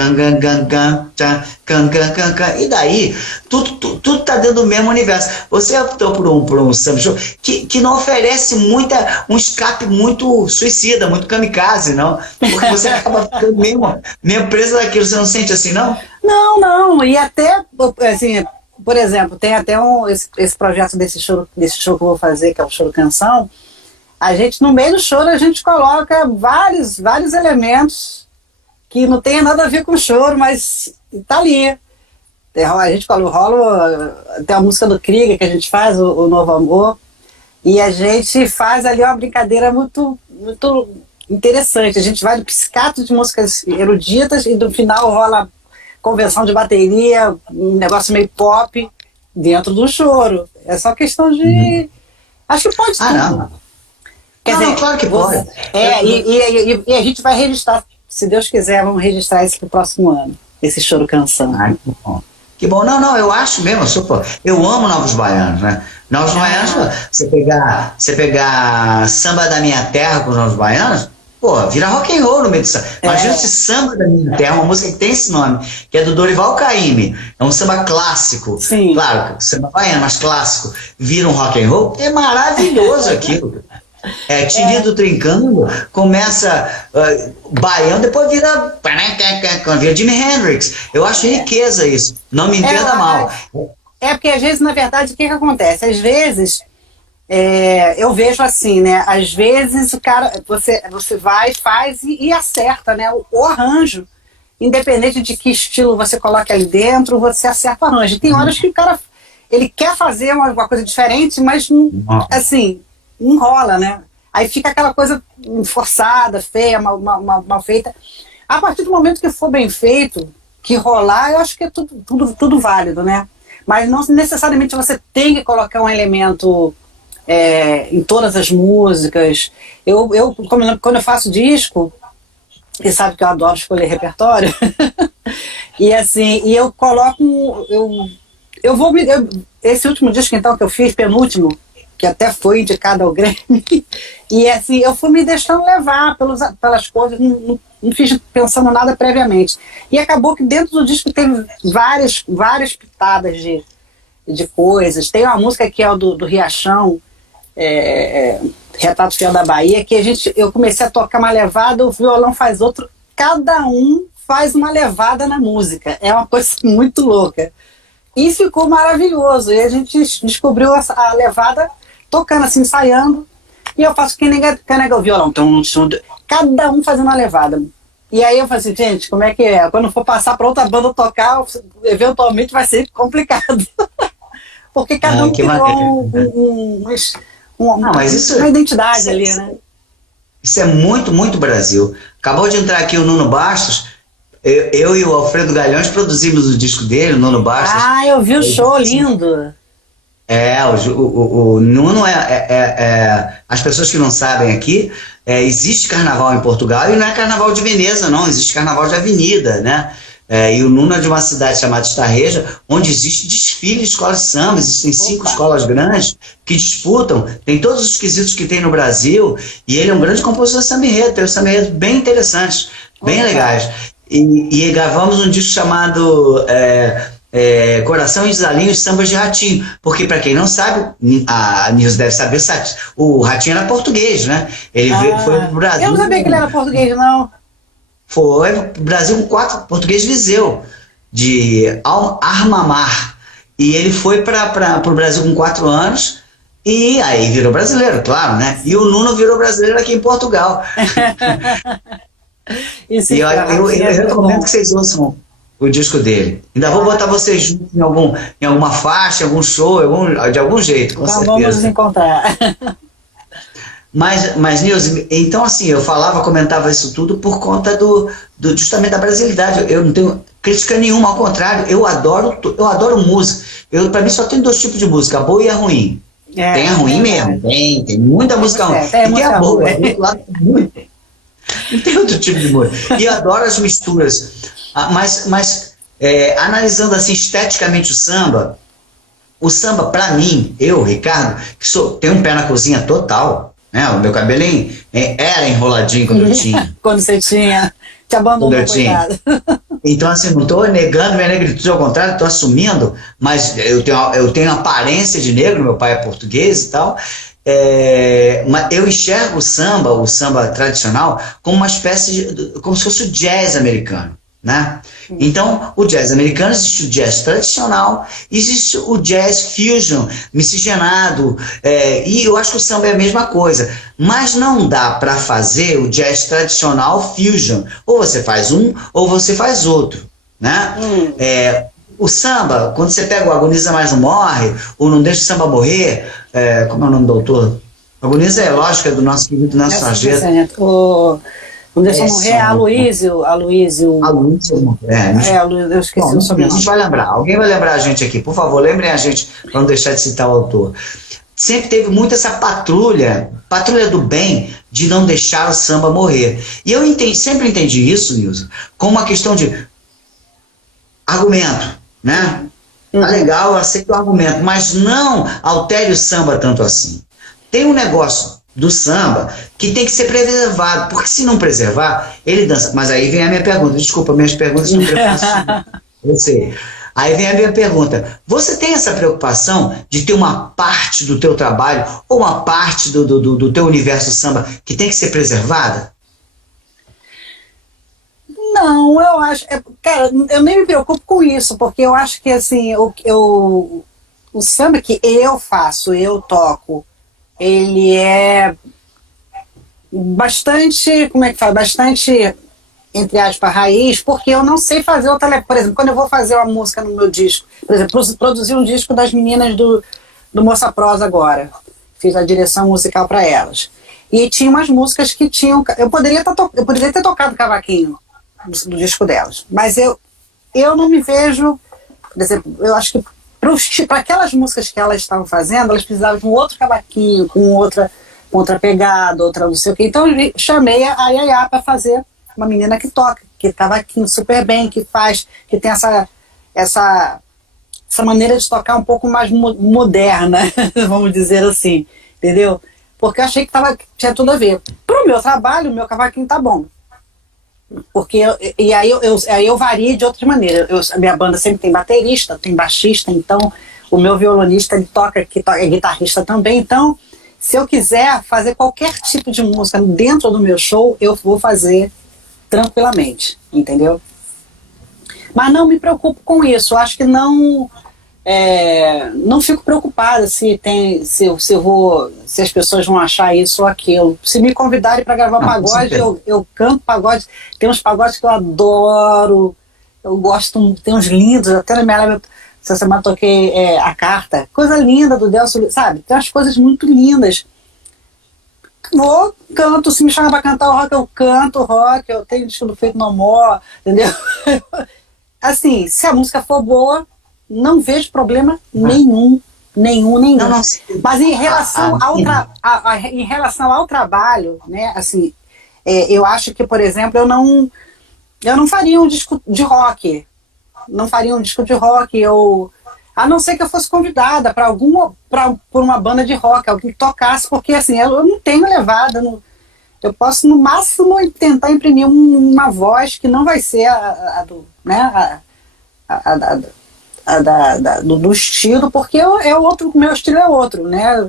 e daí, tudo tá dentro do mesmo universo. Você optou por um samba show que não oferece um escape muito suicida, muito kamikaze, não? Porque você acaba ficando mesmo preso daquilo, você não sente assim, não? Não, e até, assim, por exemplo, tem até esse projeto desse show que eu vou fazer, que é o Choro Canção. A gente, no meio do choro, a gente coloca vários elementos que não tem nada a ver com o choro, mas tá ali. A gente rola tem a música do Krieger que a gente faz, o Novo Amor, e a gente faz ali uma brincadeira muito, muito interessante. A gente vai do psicato de músicas eruditas e no final rola convenção de bateria, um negócio meio pop, dentro do choro. É só questão de... Acho que pode tudo. Não. Quer Não, dizer, não, claro que pode. E a gente vai registrar, se Deus quiser, vamos registrar isso pro próximo ano, esse choro canção. Ai, que bom. Que bom. Não, eu acho mesmo, eu amo Novos Baianos, né? Novos Baianos, você pegar Samba da Minha Terra com os Novos Baianos, pô, vira rock and roll no meio do samba. Imagina esse Samba da Minha Terra, uma música que tem esse nome, que é do Dorival Caymmi. É um samba clássico. Sim. Claro, samba baiano, mas clássico. Vira um rock and roll. É maravilhoso aquilo. Tirido Trincando, começa baiano, depois vira Jimi Hendrix. Eu acho riqueza isso. Não me entenda mal. Porque às vezes, na verdade, o que acontece? Às vezes, eu vejo assim, né? Às vezes o cara, você vai, faz e acerta, né? O arranjo, independente de que estilo você coloca ali dentro, você acerta o arranjo. Tem horas que o cara, ele quer fazer uma coisa diferente, mas assim, não rola, né? Aí fica aquela coisa forçada, feia, mal feita. A partir do momento que for bem feito, que rolar, eu acho que é tudo válido, né? Mas não necessariamente você tem que colocar um elemento em todas as músicas. Quando eu faço disco, você sabe que eu adoro escolher repertório, e assim, eu coloco, esse último disco então que eu fiz, penúltimo, que até foi indicado ao Grammy, e assim, eu fui me deixando levar pelas coisas, não fiz pensando nada previamente. E acabou que dentro do disco teve várias pitadas de coisas. Tem uma música que é o do Riachão, Retrato Fiel da Bahia, que eu comecei a tocar uma levada, o violão faz outro, cada um faz uma levada na música. É uma coisa muito louca. E ficou maravilhoso. E a gente descobriu a levada tocando assim, ensaiando, e eu faço que nem o violão, cada um fazendo uma levada. E aí eu falei assim, gente, como é que é? Quando for passar para outra banda tocar, eventualmente vai ser complicado. Porque cada um criou uma identidade ali, né? Isso é muito, muito Brasil. Acabou de entrar aqui o Nuno Bastos, eu e o Alfredo Galhões produzimos o disco dele, o Nuno Bastos. Eu vi o show, lindo. O Nuno as pessoas que não sabem aqui, existe carnaval em Portugal e não é carnaval de Veneza, não, existe carnaval de avenida, né? E o Nuno é de uma cidade chamada Estarreja, onde existe desfile de escolas de samba, existem 5 escolas grandes que disputam, tem todos os quesitos que tem no Brasil, e ele é um grande compositor de samba-enredo, tem samba-enredo bem interessantes, bem legais. E gravamos um disco chamado Coração e Desalinhos, Sambas de Ratinho, porque para quem não sabe, a Nilce deve saber, o Ratinho era português, né? Ele foi pro Brasil. Eu não sabia que ele era português, não. Foi pro Brasil com 4, português Viseu, de Armamar, e ele foi para o Brasil com 4 anos, e aí virou brasileiro, claro, né? E o Nuno virou brasileiro aqui em Portugal. E eu recomendo que vocês ouçam o disco dele. Ainda vou botar vocês juntos em alguma faixa, em algum show, de algum jeito, com certeza. Vamos nos encontrar. Mas Nilce, então assim, eu comentava isso tudo por conta justamente da brasilidade. Eu não tenho crítica nenhuma, ao contrário, eu adoro música. Para mim só tem 2 tipos de música, a boa e a ruim. Tem a ruim mesmo, tem muita música ruim. E tem a boa, muito. Não tem outro tipo de música. E eu adoro as misturas. Mas analisando assim esteticamente o samba, para mim, Ricardo, que tenho um pé na cozinha total, né? O meu cabelo era enroladinho quando eu tinha. Quando você tinha, te abandonou, cuidado. Então, assim, não estou negando minha negritude, ao contrário, estou assumindo, mas eu tenho aparência de negro, meu pai é português e tal. Mas eu enxergo o samba tradicional, como uma espécie como se fosse o jazz americano, né? Então, o jazz americano, existe o jazz tradicional, existe o jazz fusion, miscigenado, e eu acho que o samba é a mesma coisa, mas não dá para fazer o jazz tradicional fusion, ou você faz um, ou você faz outro, né? O samba, quando você pega o Agoniza Mas Não Morre, ou Não Deixa o Samba Morrer, como é o nome do autor? Agoniza é lógica do nosso querido Nelson Sargento. Não deixou morrer é Aloysio. Aloysio. Eu esqueci o sobrenome. A gente vai lembrar. Alguém vai lembrar a gente aqui. Por favor, lembrem a gente para não deixar de citar o autor. Sempre teve muito essa patrulha do bem, de não deixar o samba morrer. E eu sempre entendi isso, Nilson, como uma questão de argumento, né? Tá legal, eu aceito o argumento, mas não altere o samba tanto assim. Tem um negócio do samba que tem que ser preservado, porque se não preservar, ele dança. Mas aí vem a minha pergunta, desculpa, minhas perguntas são preocupações. Eu sei. Aí vem a minha pergunta, você tem essa preocupação de ter uma parte do teu trabalho ou uma parte do teu universo samba que tem que ser preservada? Não, eu acho... cara, eu nem me preocupo com isso, porque eu acho que, assim, o samba que eu faço, eu toco, ele é bastante, como é que fala? Bastante, entre aspas, raiz, porque eu não sei fazer outra letra. Por exemplo, quando eu vou fazer uma música no meu disco, por exemplo, produzi um disco das meninas do Moça Prosa agora, fiz a direção musical para elas. E tinha umas músicas que tinham... Eu poderia ter tocado cavaquinho do disco delas, mas eu não me vejo... Por exemplo, eu acho que para aquelas músicas que elas estavam fazendo, elas precisavam de um outro cavaquinho, com outra pegada, outra não sei o quê. Então eu chamei a Yaya para fazer, uma menina que toca, que cavaquinho super bem, que tem essa maneira de tocar um pouco mais moderna, vamos dizer assim, entendeu? Porque eu achei que tinha tudo a ver. Para o meu trabalho, o meu cavaquinho tá bom. Porque aí eu vario de outras maneiras. A minha banda sempre tem baterista, tem baixista, então o meu violonista ele é guitarrista também. Então, se eu quiser fazer qualquer tipo de música dentro do meu show, eu vou fazer tranquilamente, entendeu? Mas não me preocupo com isso. Eu acho que não fico preocupada se as pessoas vão achar isso ou aquilo. Se me convidarem para gravar pagode, eu canto pagode. Tem uns pagodes que eu adoro, eu gosto, tem uns lindos, até na minha live, essa semana toquei A Carta, coisa linda do Delcio, sabe? Tem umas coisas muito lindas. Canto, se me chamar para cantar o rock, eu canto rock, eu tenho disco do Feito No More, entendeu? Assim, se a música for boa, não vejo problema nenhum. Não. Mas em relação ao trabalho, né, assim, eu acho que, por exemplo, eu não faria um disco de rock. Não faria um disco de rock, a não ser que eu fosse convidada por uma banda de rock, alguém que tocasse, porque assim, eu não tenho levada, eu posso no máximo tentar imprimir uma voz que não vai ser do estilo, porque o meu estilo é outro, né?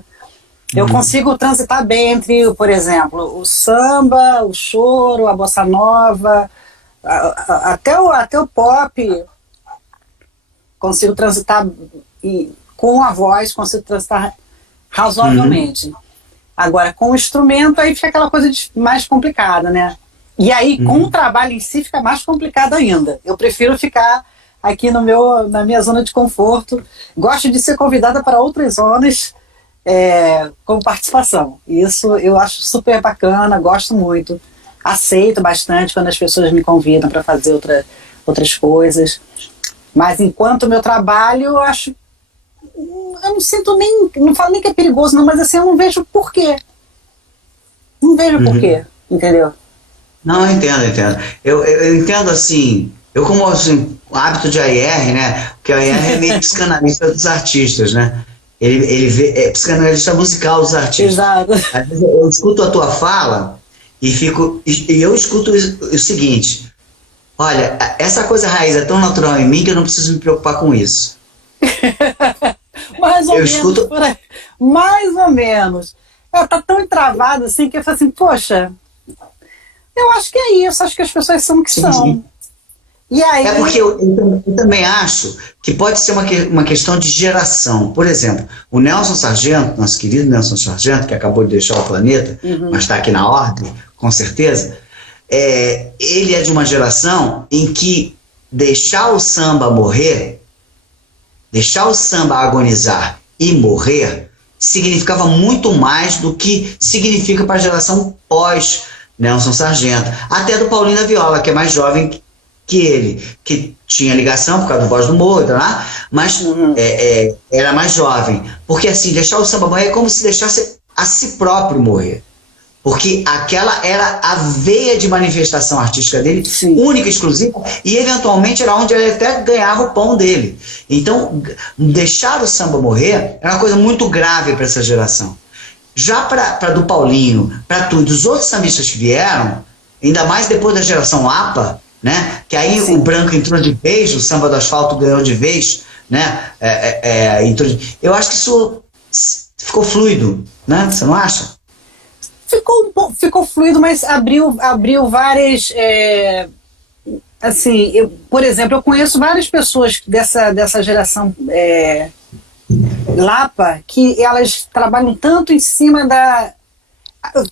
Eu consigo transitar bem entre, por exemplo, o samba, o choro, a bossa nova, até o pop. Consigo transitar com a voz, consigo transitar razoavelmente. Agora, com o instrumento, aí fica aquela coisa mais complicada, né? E aí, com o trabalho em si, fica mais complicado ainda. Eu prefiro ficar aqui na minha zona de conforto. Gosto de ser convidada para outras zonas com participação. Isso eu acho super bacana, gosto muito. Aceito bastante quando as pessoas me convidam para fazer outras coisas. Mas enquanto meu trabalho, eu não sinto não falo nem que é perigoso, não, mas assim, eu não vejo porquê. Não vejo porquê, entendeu? Não, eu entendo. Eu entendo assim, como assim, o hábito de AIR, né? Porque a AIR é meio psicanalista dos artistas, né? Ele é psicanalista musical dos artistas. Exato. Às vezes eu escuto a tua fala e eu escuto o seguinte: olha, essa coisa raiz é tão natural em mim que eu não preciso me preocupar com isso. Mais ou menos. Mais ou menos. Tá tão entravado assim que eu falo assim, poxa, eu acho que é isso, acho que as pessoas são o que são. Sim. E aí... É porque eu também acho que pode ser uma questão de geração. Por exemplo, o Nelson Sargento, nosso querido Nelson Sargento, que acabou de deixar o planeta, mas está aqui na ordem, com certeza, ele é de uma geração em que deixar o samba morrer, deixar o samba agonizar e morrer, significava muito mais do que significa para a geração pós Nelson Sargento, até do Paulinho da Viola, que é mais jovem que ele, que tinha ligação por causa do Voz do Morro, tá, mas era mais jovem. Porque assim, deixar o samba morrer é como se deixasse a si próprio morrer. Porque aquela era a veia de manifestação artística dele, Sim. única, exclusiva, e eventualmente era onde ele até ganhava o pão dele. Então, deixar o samba morrer era uma coisa muito grave para essa geração. Já para do Paulinho, para tudo, os outros sambistas que vieram, ainda mais depois da geração APA, né? Que aí Sim. o branco entrou de vez, o samba do asfalto ganhou de vez, né? Eu acho que isso ficou fluido, né? Você não acha? Ficou fluido, mas abriu várias... assim, por exemplo, eu conheço várias pessoas dessa geração Lapa, que elas trabalham tanto em cima da...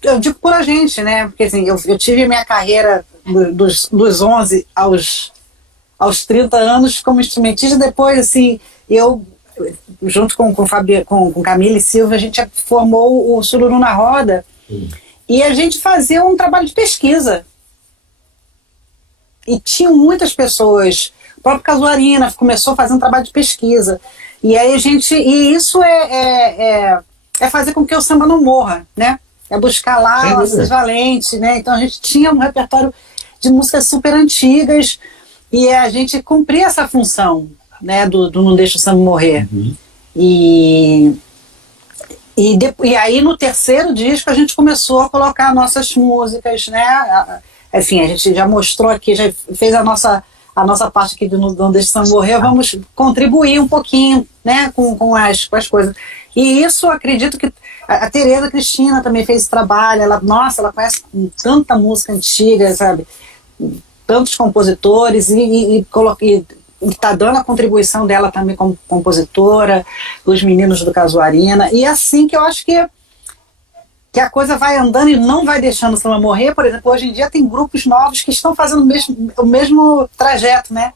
Eu digo por a gente, né? Porque assim, eu tive minha carreira dos 11 aos 30 anos como instrumentista. Depois, assim, eu, junto com Camille Silva, a gente formou o Sururu na Roda. E a gente fazia um trabalho de pesquisa. E tinham muitas pessoas. O próprio Casuarina começou a fazer um trabalho de pesquisa. E aí e isso é fazer com que o samba não morra, né? É buscar lá o Assis Valente, né? Então a gente tinha um repertório de músicas super antigas e a gente cumpria essa função, né? Do Não Deixa o Samba Morrer. Uhum. E aí no terceiro disco a gente começou a colocar nossas músicas, né? Enfim, a gente já mostrou aqui, já fez a nossa parte aqui do Não Deixa o Samba Morrer, vamos contribuir um pouquinho, né? com as coisas. E isso, acredito que a Tereza Cristina também fez esse trabalho, ela conhece tanta música antiga, sabe? Tantos compositores e está dando a contribuição dela também como compositora, os meninos do Casuarina, e assim que eu acho que a coisa vai andando e não vai deixando o samba morrer. Por exemplo, hoje em dia tem grupos novos que estão fazendo o mesmo trajeto, né?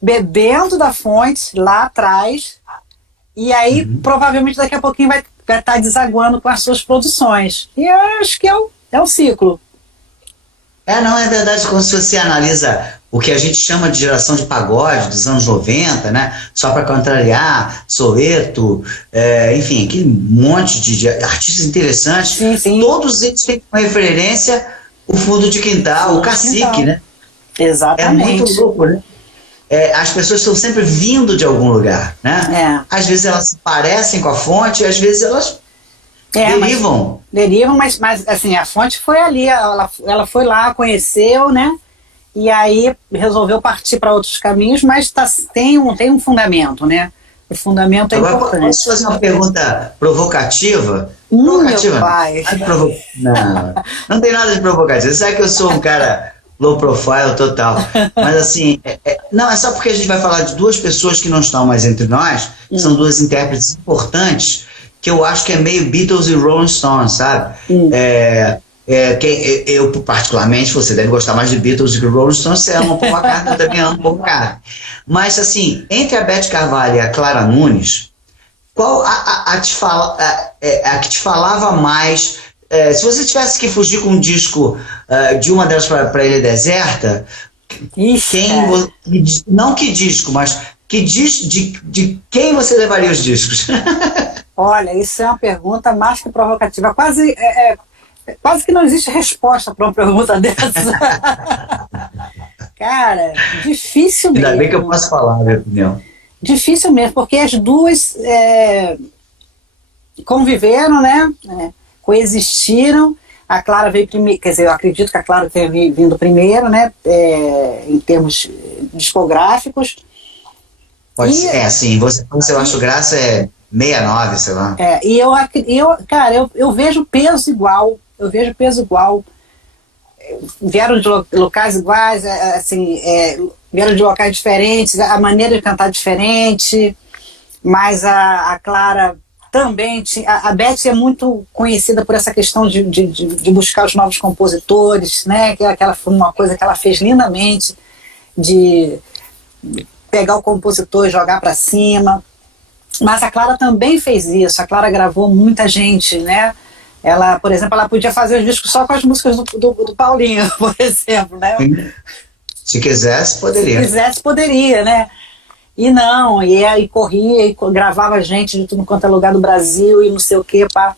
Bebendo da fonte lá atrás, e aí provavelmente daqui a pouquinho vai estar desaguando com as suas produções. E eu acho que é o ciclo. Não, é verdade, quando você analisa o que a gente chama de geração de pagode dos anos 90, né? Só para contrariar, Soweto, enfim, aquele monte de artistas interessantes, sim, sim. Todos eles têm como referência o Fundo de Quintal, o Cacique, né? Exatamente. É muito louco, né? As pessoas estão sempre vindo de algum lugar, né? Às vezes elas se parecem com a fonte, às vezes elas derivam. Mas assim, a fonte foi ali, ela foi lá, conheceu, né? E aí resolveu partir para outros caminhos, mas tem um fundamento, né? O fundamento é importante. Posso fazer uma pergunta provocativa? Provocativa? Meu pai. Não tem nada de provocativo. Você sabe que eu sou um cara low profile total. Mas assim, não, é só porque a gente vai falar de duas pessoas que não estão mais entre nós, que são duas intérpretes importantes, que eu acho que é meio Beatles e Rolling Stones, sabe? Eu, particularmente, você deve gostar mais de Beatles do que Rolling Stones, você ama um pouco a carne, eu também amo um pouco a carne. Mas, assim, entre a Beth Carvalho e a Clara Nunes, qual a que te falava mais? Se você tivesse que fugir com um disco de uma delas para Ilha Deserta, não que disco, mas de quem você levaria os discos? Olha, isso é uma pergunta mais que provocativa. Quase que não existe resposta para uma pergunta dessa. Cara, difícil mesmo. Ainda bem que eu posso falar, minha opinião. Difícil mesmo, porque as duas conviveram, né? Coexistiram. A Clara veio primeiro, quer dizer, eu acredito que a Clara tenha vindo primeiro, né? Em termos discográficos. Pode ser, sim. Você eu acho graça 69, sei lá. E eu vejo peso igual. Vieram de locais iguais, assim, vieram de locais diferentes, a maneira de cantar diferente, mas a Clara também a Beth é muito conhecida por essa questão de buscar os novos compositores, né? Que foi uma coisa que ela fez lindamente, de pegar o compositor e jogar para cima. Mas a Clara também fez isso. A Clara gravou muita gente, né? Ela, por exemplo, ela podia fazer os discos só com as músicas do Paulinho, por exemplo, né? Se quisesse, poderia. Se quisesse, poderia, né? E não, e aí corria e gravava gente de tudo quanto é lugar do Brasil e não sei o quê, pá.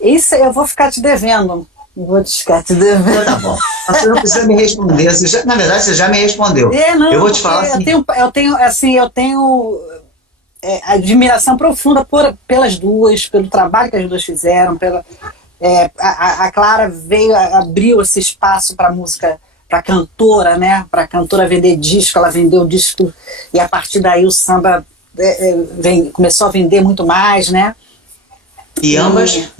Isso eu vou ficar te devendo. Vou ficar te devendo. Então, tá bom. Você não precisa me responder. Na verdade, você já me respondeu. Não, eu vou te falar assim. Eu tenho admiração profunda pelas duas, pelo trabalho que as duas fizeram, a Clara abriu esse espaço para música, para cantora, né? Para cantora vender disco, ela vendeu disco e a partir daí o samba começou a vender muito mais, né? E ambas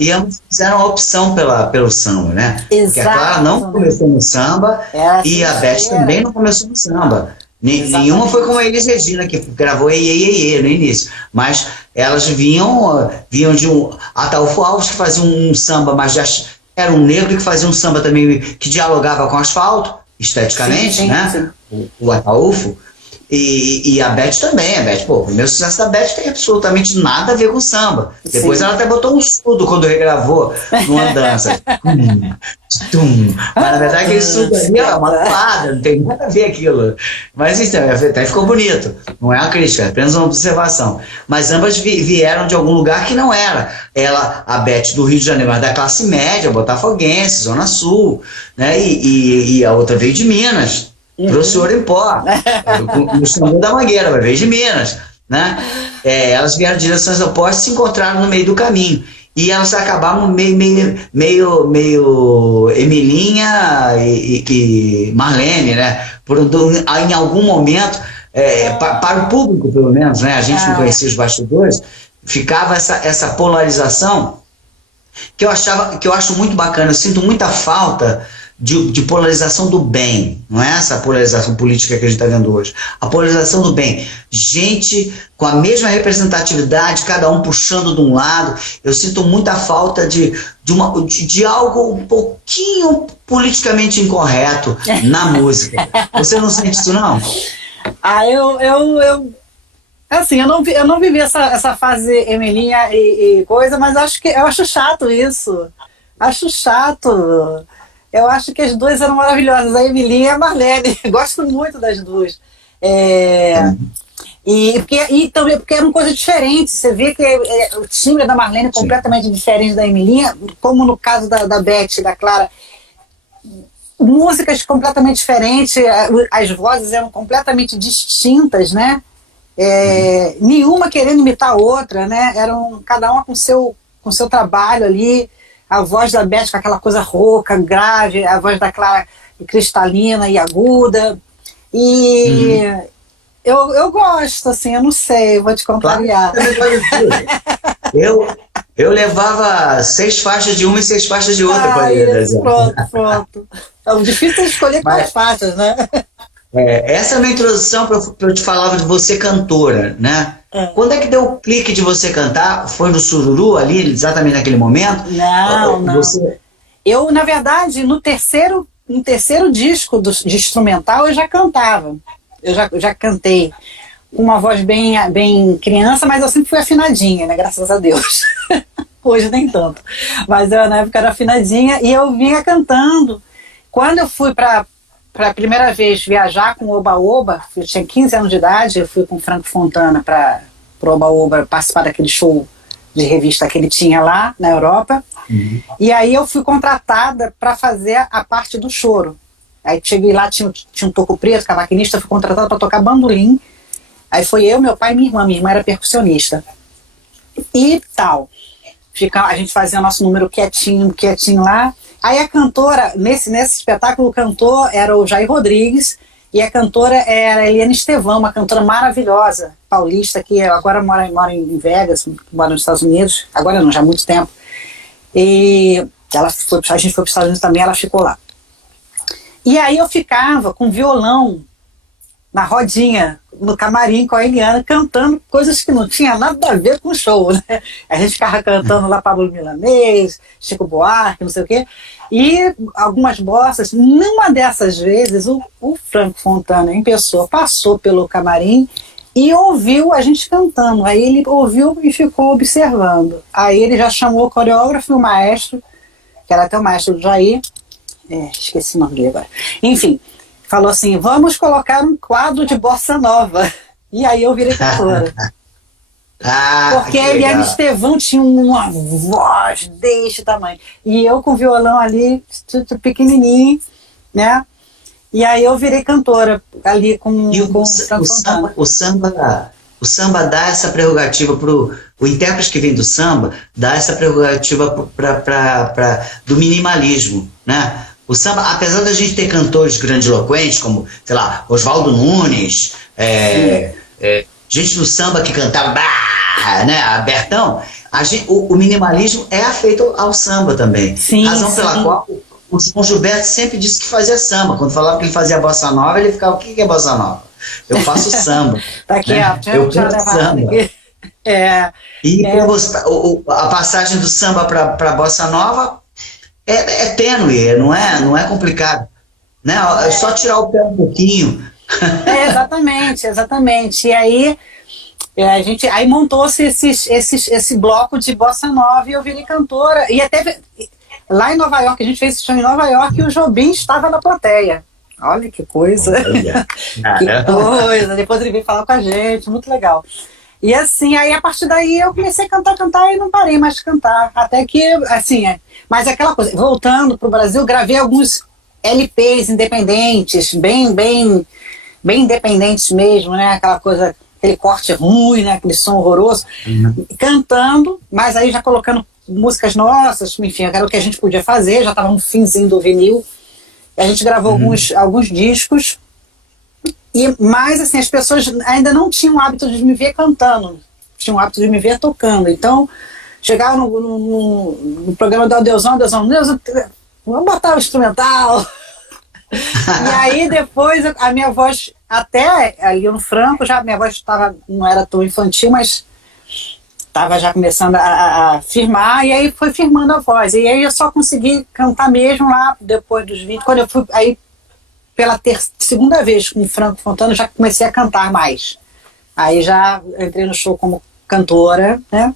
fizeram a opção pelo samba, né? Exato. Porque a Clara não começou no samba e a Beth também não começou no samba. Nenhuma foi como a Elis Regina, que gravou Ei no início. Mas elas vinham de um Ataúfo Alves, que fazia um samba, mas já era um negro que fazia um samba também que dialogava com o asfalto, esteticamente, né? Sim. O Ataúfo. E a Beth também. A Beth, o primeiro sucesso da Beth tem absolutamente nada a ver com samba. Depois ela até botou um surdo quando regravou numa dança. Mas na verdade aquele surdo ali é uma toada, não tem nada a ver aquilo. Mas então, até ficou bonito. Não é uma crítica, é apenas uma observação. Mas ambas vieram de algum lugar que não era. Ela, a Beth do Rio de Janeiro, mas da classe média, botafoguense, Zona Sul, né? E a outra veio de Minas. Trouxe ouro em pó, no Xangô da Mangueira, veio de Minas, né? Elas vieram de direções opostas e se encontraram no meio do caminho. E elas acabaram meio Emilinha e Marlene, né? Em algum momento, para o público pelo menos, né? A gente não conhecia os bastidores, ficava essa polarização que eu acho muito bacana. Eu sinto muita falta de polarização do bem, não é essa polarização política que a gente está vendo hoje, a polarização do bem, gente com a mesma representatividade, cada um puxando de um lado. Eu sinto muita falta de algo um pouquinho politicamente incorreto na música. Você não sente isso, não? Assim, eu não vivi essa fase Emilinha e coisa, mas eu acho chato isso. Acho chato. Eu acho que as duas eram maravilhosas, a Emilinha e a Marlene. Gosto muito das duas. E também porque era uma coisa diferente. Você vê que o timbre da Marlene é completamente diferente da Emilinha, como no caso da Beth, da Clara. Músicas completamente diferentes, as vozes eram completamente distintas, né? Nenhuma querendo imitar a outra, né? Cada uma com seu trabalho ali. A voz da Beth com aquela coisa rouca, grave, a voz da Clara cristalina e aguda. E eu gosto, assim, eu não sei, vou te contrariar. Eu levava 6 faixas de uma e 6 faixas de outra para ele. Pronto. É difícil escolher quais faixas, né? Essa é a minha introdução para eu te falar de você cantora, né? Quando é que deu o clique de você cantar? Foi no Sururu ali, exatamente naquele momento? Não. Eu, na verdade, no terceiro disco de instrumental eu já cantava. Eu já cantei com uma voz bem criança, mas eu sempre fui afinadinha, né? Graças a Deus. Hoje nem tanto. Mas eu, na época, era afinadinha e eu vinha cantando. Quando eu fui para a primeira vez viajar com o Oba Oba, eu tinha 15 anos de idade, eu fui com o Franco Fontana para o Oba Oba participar daquele show de revista que ele tinha lá na Europa. E aí eu fui contratada para fazer a parte do choro. Aí cheguei lá, tinha um Toco Preto, cavaquinista, fui contratada para tocar bandolim. Aí foi eu, meu pai e minha irmã era percussionista. E tal. A gente fazia nosso número quietinho lá. Aí a cantora, nesse espetáculo, o cantor era o Jair Rodrigues e a cantora era a Eliane Estevão, uma cantora maravilhosa, paulista, que agora mora em Vegas, mora nos Estados Unidos, agora não, já há muito tempo. E a gente foi para os Estados Unidos também, ela ficou lá. E aí eu ficava com violão na rodinha, no camarim com a Eliana, cantando coisas que não tinha nada a ver com o show, né? A gente ficava cantando lá Pablo Milanês, Chico Buarque, não sei o quê, e algumas bossas. Numa dessas vezes, o Franco Fontana, em pessoa, passou pelo camarim e ouviu a gente cantando. Aí ele ouviu e ficou observando. Aí ele já chamou o coreógrafo e o maestro, que era até o maestro do Jair, esqueci o nome dele agora. Enfim, falou assim, vamos colocar um quadro de bossa nova. E aí eu virei cantora. Porque ele era Estevão, tinha uma voz deste tamanho. E eu com violão ali, pequenininho, né? E aí eu virei cantora ali com o samba dá essa prerrogativa o intérprete que vem do samba dá essa prerrogativa do minimalismo, né? O samba, apesar da gente ter cantores grandiloquentes como, sei lá, Oswaldo Nunes, gente do samba que cantava, né, Bertão, o minimalismo é afeito ao samba também. Sim, razão pela qual o João Gilberto sempre disse que fazia samba. Quando falava que ele fazia bossa nova, ele ficava, o que é bossa nova? Eu faço samba. Tá aqui, né? Eu canto samba. E a passagem do samba para bossa nova é tênue, não é complicado. Né? É só tirar o pé um pouquinho. Exatamente. E aí aí montou-se esse bloco de bossa nova e eu virei cantora. E até lá em Nova York, a gente fez esse show em Nova York e o Jobim estava na plateia. Olha que coisa. Olha. Que coisa. Depois ele veio falar com a gente, muito legal. E assim, aí a partir daí eu comecei a cantar e não parei mais de cantar. Até que, assim, mas aquela coisa, voltando para o Brasil, gravei alguns LPs independentes, bem independentes mesmo, né? Aquela coisa, aquele corte ruim, né? Aquele som horroroso, cantando, mas aí já colocando músicas nossas, enfim, era o que a gente podia fazer, já estava no finzinho do vinil. A gente gravou alguns discos, mas assim, as pessoas ainda não tinham o hábito de me ver cantando, tinham o hábito de me ver tocando. Então, chegava no programa do Adeusão, vamos botar o instrumental. E aí depois a minha voz, até ali no Franco, já minha voz não era tão infantil, mas estava já começando a firmar, e aí foi firmando a voz. E aí eu só consegui cantar mesmo lá depois dos 20. Quando eu fui, aí pela segunda vez com o Franco Fontana, já comecei a cantar mais. Aí já entrei no show como cantora, né?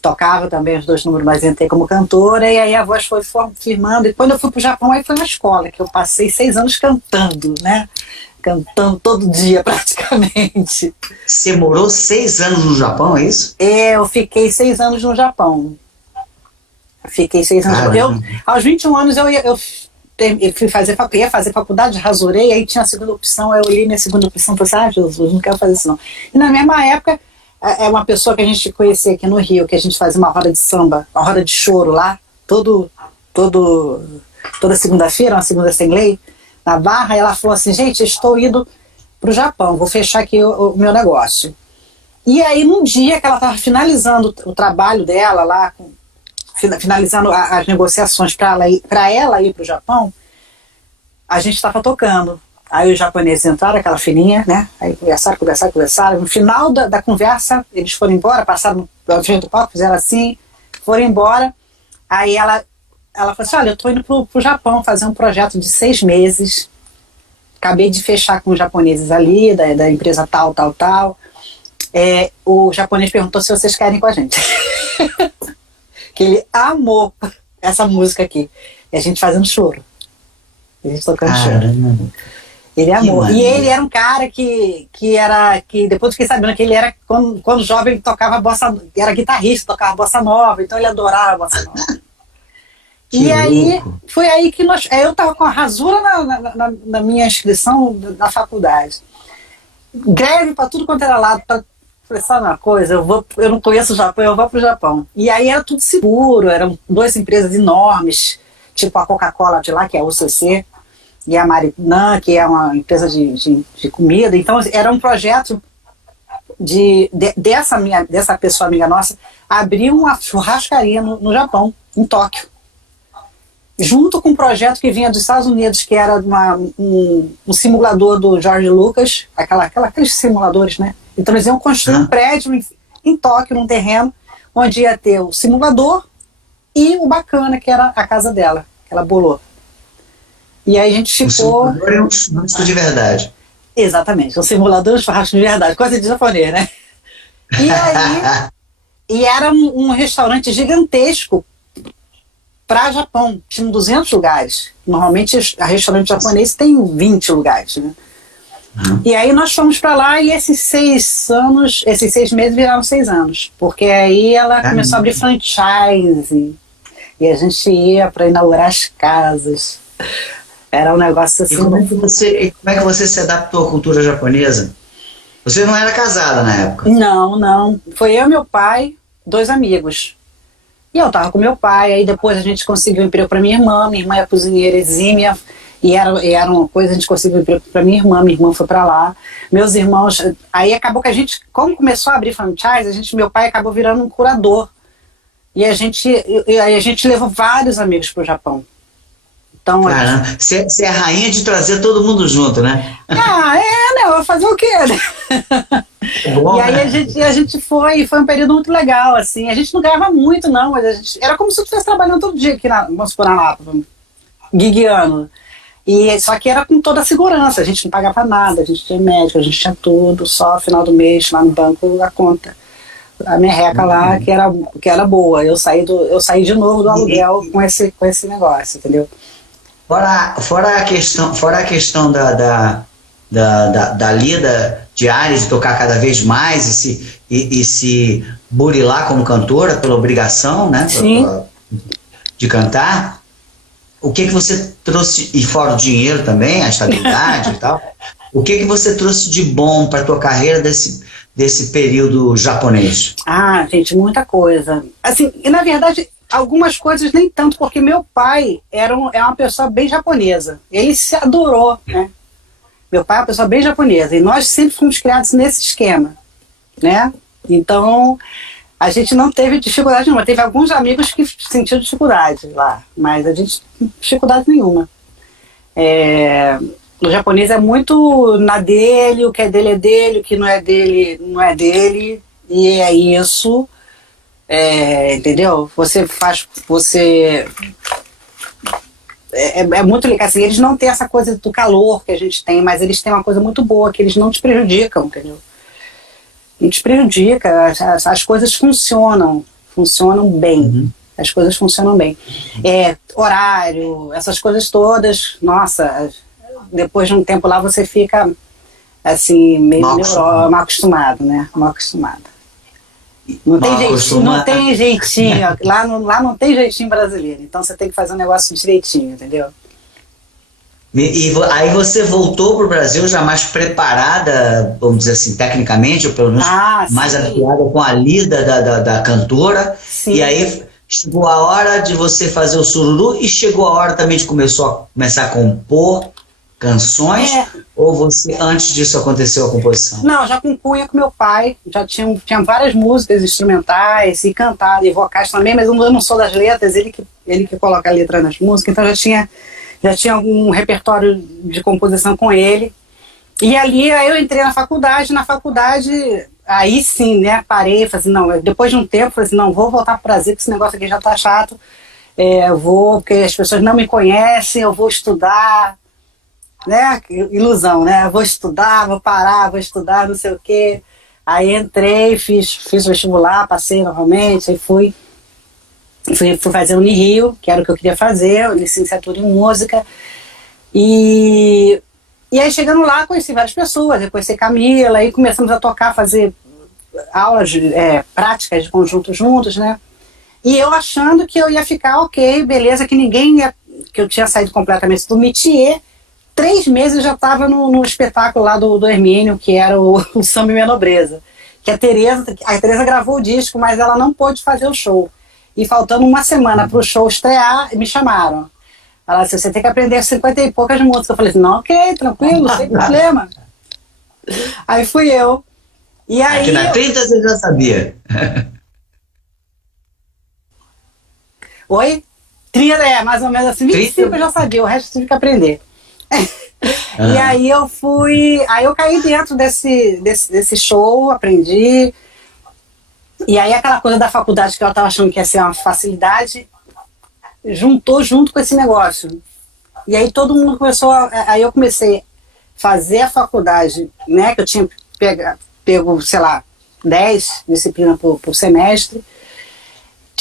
Tocava também os 2 números, mas entrei como cantora, e aí a voz foi firmando. E quando eu fui pro Japão, aí foi uma escola, que eu passei 6 anos cantando, né? Cantando todo dia, praticamente. Você morou 6 anos no Japão, é isso? Eu fiquei 6 anos no Japão. Fiquei 6 anos. Aos 21 anos eu fui ia fazer faculdade, rasurei, aí tinha a segunda opção, eu olhei minha segunda opção e falei, Jesus, não quero fazer isso não. E na mesma época, é uma pessoa que a gente conhecia aqui no Rio, que a gente fazia uma roda de samba, uma roda de choro lá, toda segunda-feira, uma segunda sem lei, na Barra, e ela falou assim, gente, estou indo para o Japão, vou fechar aqui o meu negócio. E aí, num dia que ela estava finalizando o trabalho dela lá, finalizando as negociações para ela ir para o Japão, a gente estava tocando. Aí os japoneses entraram, aquela fininha, né? Aí conversaram. No final da conversa, eles foram embora, passaram na frente do palco, fizeram assim, foram embora. Aí ela falou assim, olha, eu estou indo pro Japão fazer um projeto de 6 meses. Acabei de fechar com os japoneses ali, da empresa tal. O japonês perguntou se vocês querem ir com a gente. Que ele amou essa música aqui. E a gente fazendo choro. A gente tocando choro. Ele amou. E ele era um cara que depois fiquei sabendo que ele era, quando jovem, ele tocava era guitarrista, tocava bossa nova, então ele adorava a bossa nova. E aí, foi aí que eu tava com a rasura na minha inscrição na faculdade. Greve para tudo quanto era lado, falei, sabe uma coisa, eu não conheço o Japão, eu vou pro Japão. E aí era tudo seguro, eram 2 empresas enormes, tipo a Coca-Cola de lá, que é a UCC, e a Marinan, que é uma empresa de comida. Então era um projeto dessa pessoa amiga nossa, abrir uma churrascaria no Japão, em Tóquio. Junto com um projeto que vinha dos Estados Unidos, que era um simulador do George Lucas, aqueles simuladores, né? Então eles iam construir um prédio em Tóquio, num terreno, onde ia ter o simulador e o bacana, que era a casa dela, que ela bolou. E aí a gente ficou... O simulador é um de verdade. Exatamente, um simulador de churrasco de verdade, coisa de japonês, né? E aí, e era um restaurante gigantesco para Japão, tinha 200 lugares. Normalmente a restaurante japonês tem 20 lugares, né? E aí nós fomos para lá e esses 6 meses viraram 6 anos, porque aí ela começou a abrir franchise e a gente ia para inaugurar as casas. Era um negócio assim. E como é que você se adaptou à cultura japonesa? Você não era casada na época? Não. Foi eu, meu pai, 2 amigos. E eu tava com meu pai, aí depois a gente conseguiu um emprego para minha irmã é cozinheira exímia, e era uma coisa, a gente conseguiu um emprego para minha irmã foi para lá. Meus irmãos, aí acabou que a gente, como começou a abrir franchise, meu pai acabou virando um curador. E a gente levou vários amigos pro Japão. Então, caramba, você é a rainha de trazer todo mundo junto, né? né? Eu vou fazer o quê, né? Bom, e aí a gente foi um período muito legal, assim. A gente não ganhava muito, não, mas era como se eu estivesse trabalhando todo dia aqui vamos supor, na Lapa, guigueando. Só que era com toda a segurança, a gente não pagava nada, a gente tinha médico, a gente tinha tudo, só no final do mês, lá no banco, a conta. A merreca lá, que era boa. Eu saí de novo do aluguel com esse negócio, entendeu? Fora a questão da lida diária, de tocar cada vez mais e se burilar como cantora pela obrigação, né? Sim. De cantar, o que você trouxe, e fora o dinheiro também, a estabilidade e tal, o que você trouxe de bom para a tua carreira desse período japonês? Gente, muita coisa. Assim, e na verdade, algumas coisas nem tanto, porque meu pai é uma pessoa bem japonesa. Ele se adorou, né? Meu pai é uma pessoa bem japonesa. E nós sempre fomos criados nesse esquema, né? Então, a gente não teve dificuldade nenhuma. Teve alguns amigos que sentiram dificuldade lá, mas a gente não teve dificuldade nenhuma. O japonês é muito na dele, o que é dele, o que não é dele, não é dele. E é isso. Entendeu? É muito legal, assim, eles não têm essa coisa do calor que a gente tem, mas eles têm uma coisa muito boa, que eles não te prejudicam, entendeu? Não te prejudica, as coisas funcionam bem, as coisas funcionam bem. Horário, essas coisas todas, nossa, depois de um tempo lá você fica, assim, meio mal acostumado, né? Mal acostumado. Não tem jeitinho, lá não tem jeitinho brasileiro, então você tem que fazer um negócio direitinho, entendeu? E aí você voltou para o Brasil já mais preparada, vamos dizer assim, tecnicamente, ou pelo menos mais afiada com a lida da cantora, sim. E aí chegou a hora de você fazer o sururu e chegou a hora também de começar a compor canções, ou você, antes disso, aconteceu a composição? Não, já compunha com meu pai, já tinha várias músicas instrumentais e cantar, e vocais também, mas eu não sou das letras, ele que coloca a letra nas músicas, então já tinha algum repertório de composição com ele. E ali aí eu entrei na faculdade, aí sim, né, parei, falei assim, não, depois de um tempo, falei assim, não, vou voltar para o Brasil, que esse negócio aqui já tá chato, porque as pessoas não me conhecem, eu vou estudar, né, ilusão, né, vou estudar, vou parar, vou estudar, não sei o quê. Aí entrei, fiz vestibular, passei novamente, aí fui fazer o Unirio, que era o que eu queria fazer, licenciatura em música, e aí chegando lá conheci várias pessoas, eu conheci Camila, aí começamos a tocar, fazer aulas práticas de conjunto juntos, né, e eu achando que eu ia ficar ok, beleza, que que eu tinha saído completamente do métier. 3 meses eu já estava no espetáculo lá do Hermínio, que era o Samba e Minha Nobreza, que a Tereza gravou o disco, mas ela não pôde fazer o show. E faltando uma semana para o show estrear, me chamaram. Ela disse, você tem que aprender 50 e poucas músicas. Eu falei assim, não, ok, tranquilo, sem problema. Aí fui eu. E aí, aqui na 30 você já sabia. Oi? 30, mais ou menos assim, 25 eu já sabia, o resto eu tive que aprender. E aí eu caí dentro desse show, aprendi. E aí aquela coisa da faculdade que eu estava achando que ia ser uma facilidade, juntou junto com esse negócio. E aí todo mundo aí eu comecei a fazer a faculdade, né, que eu tinha pego, sei lá, 10 disciplinas por semestre.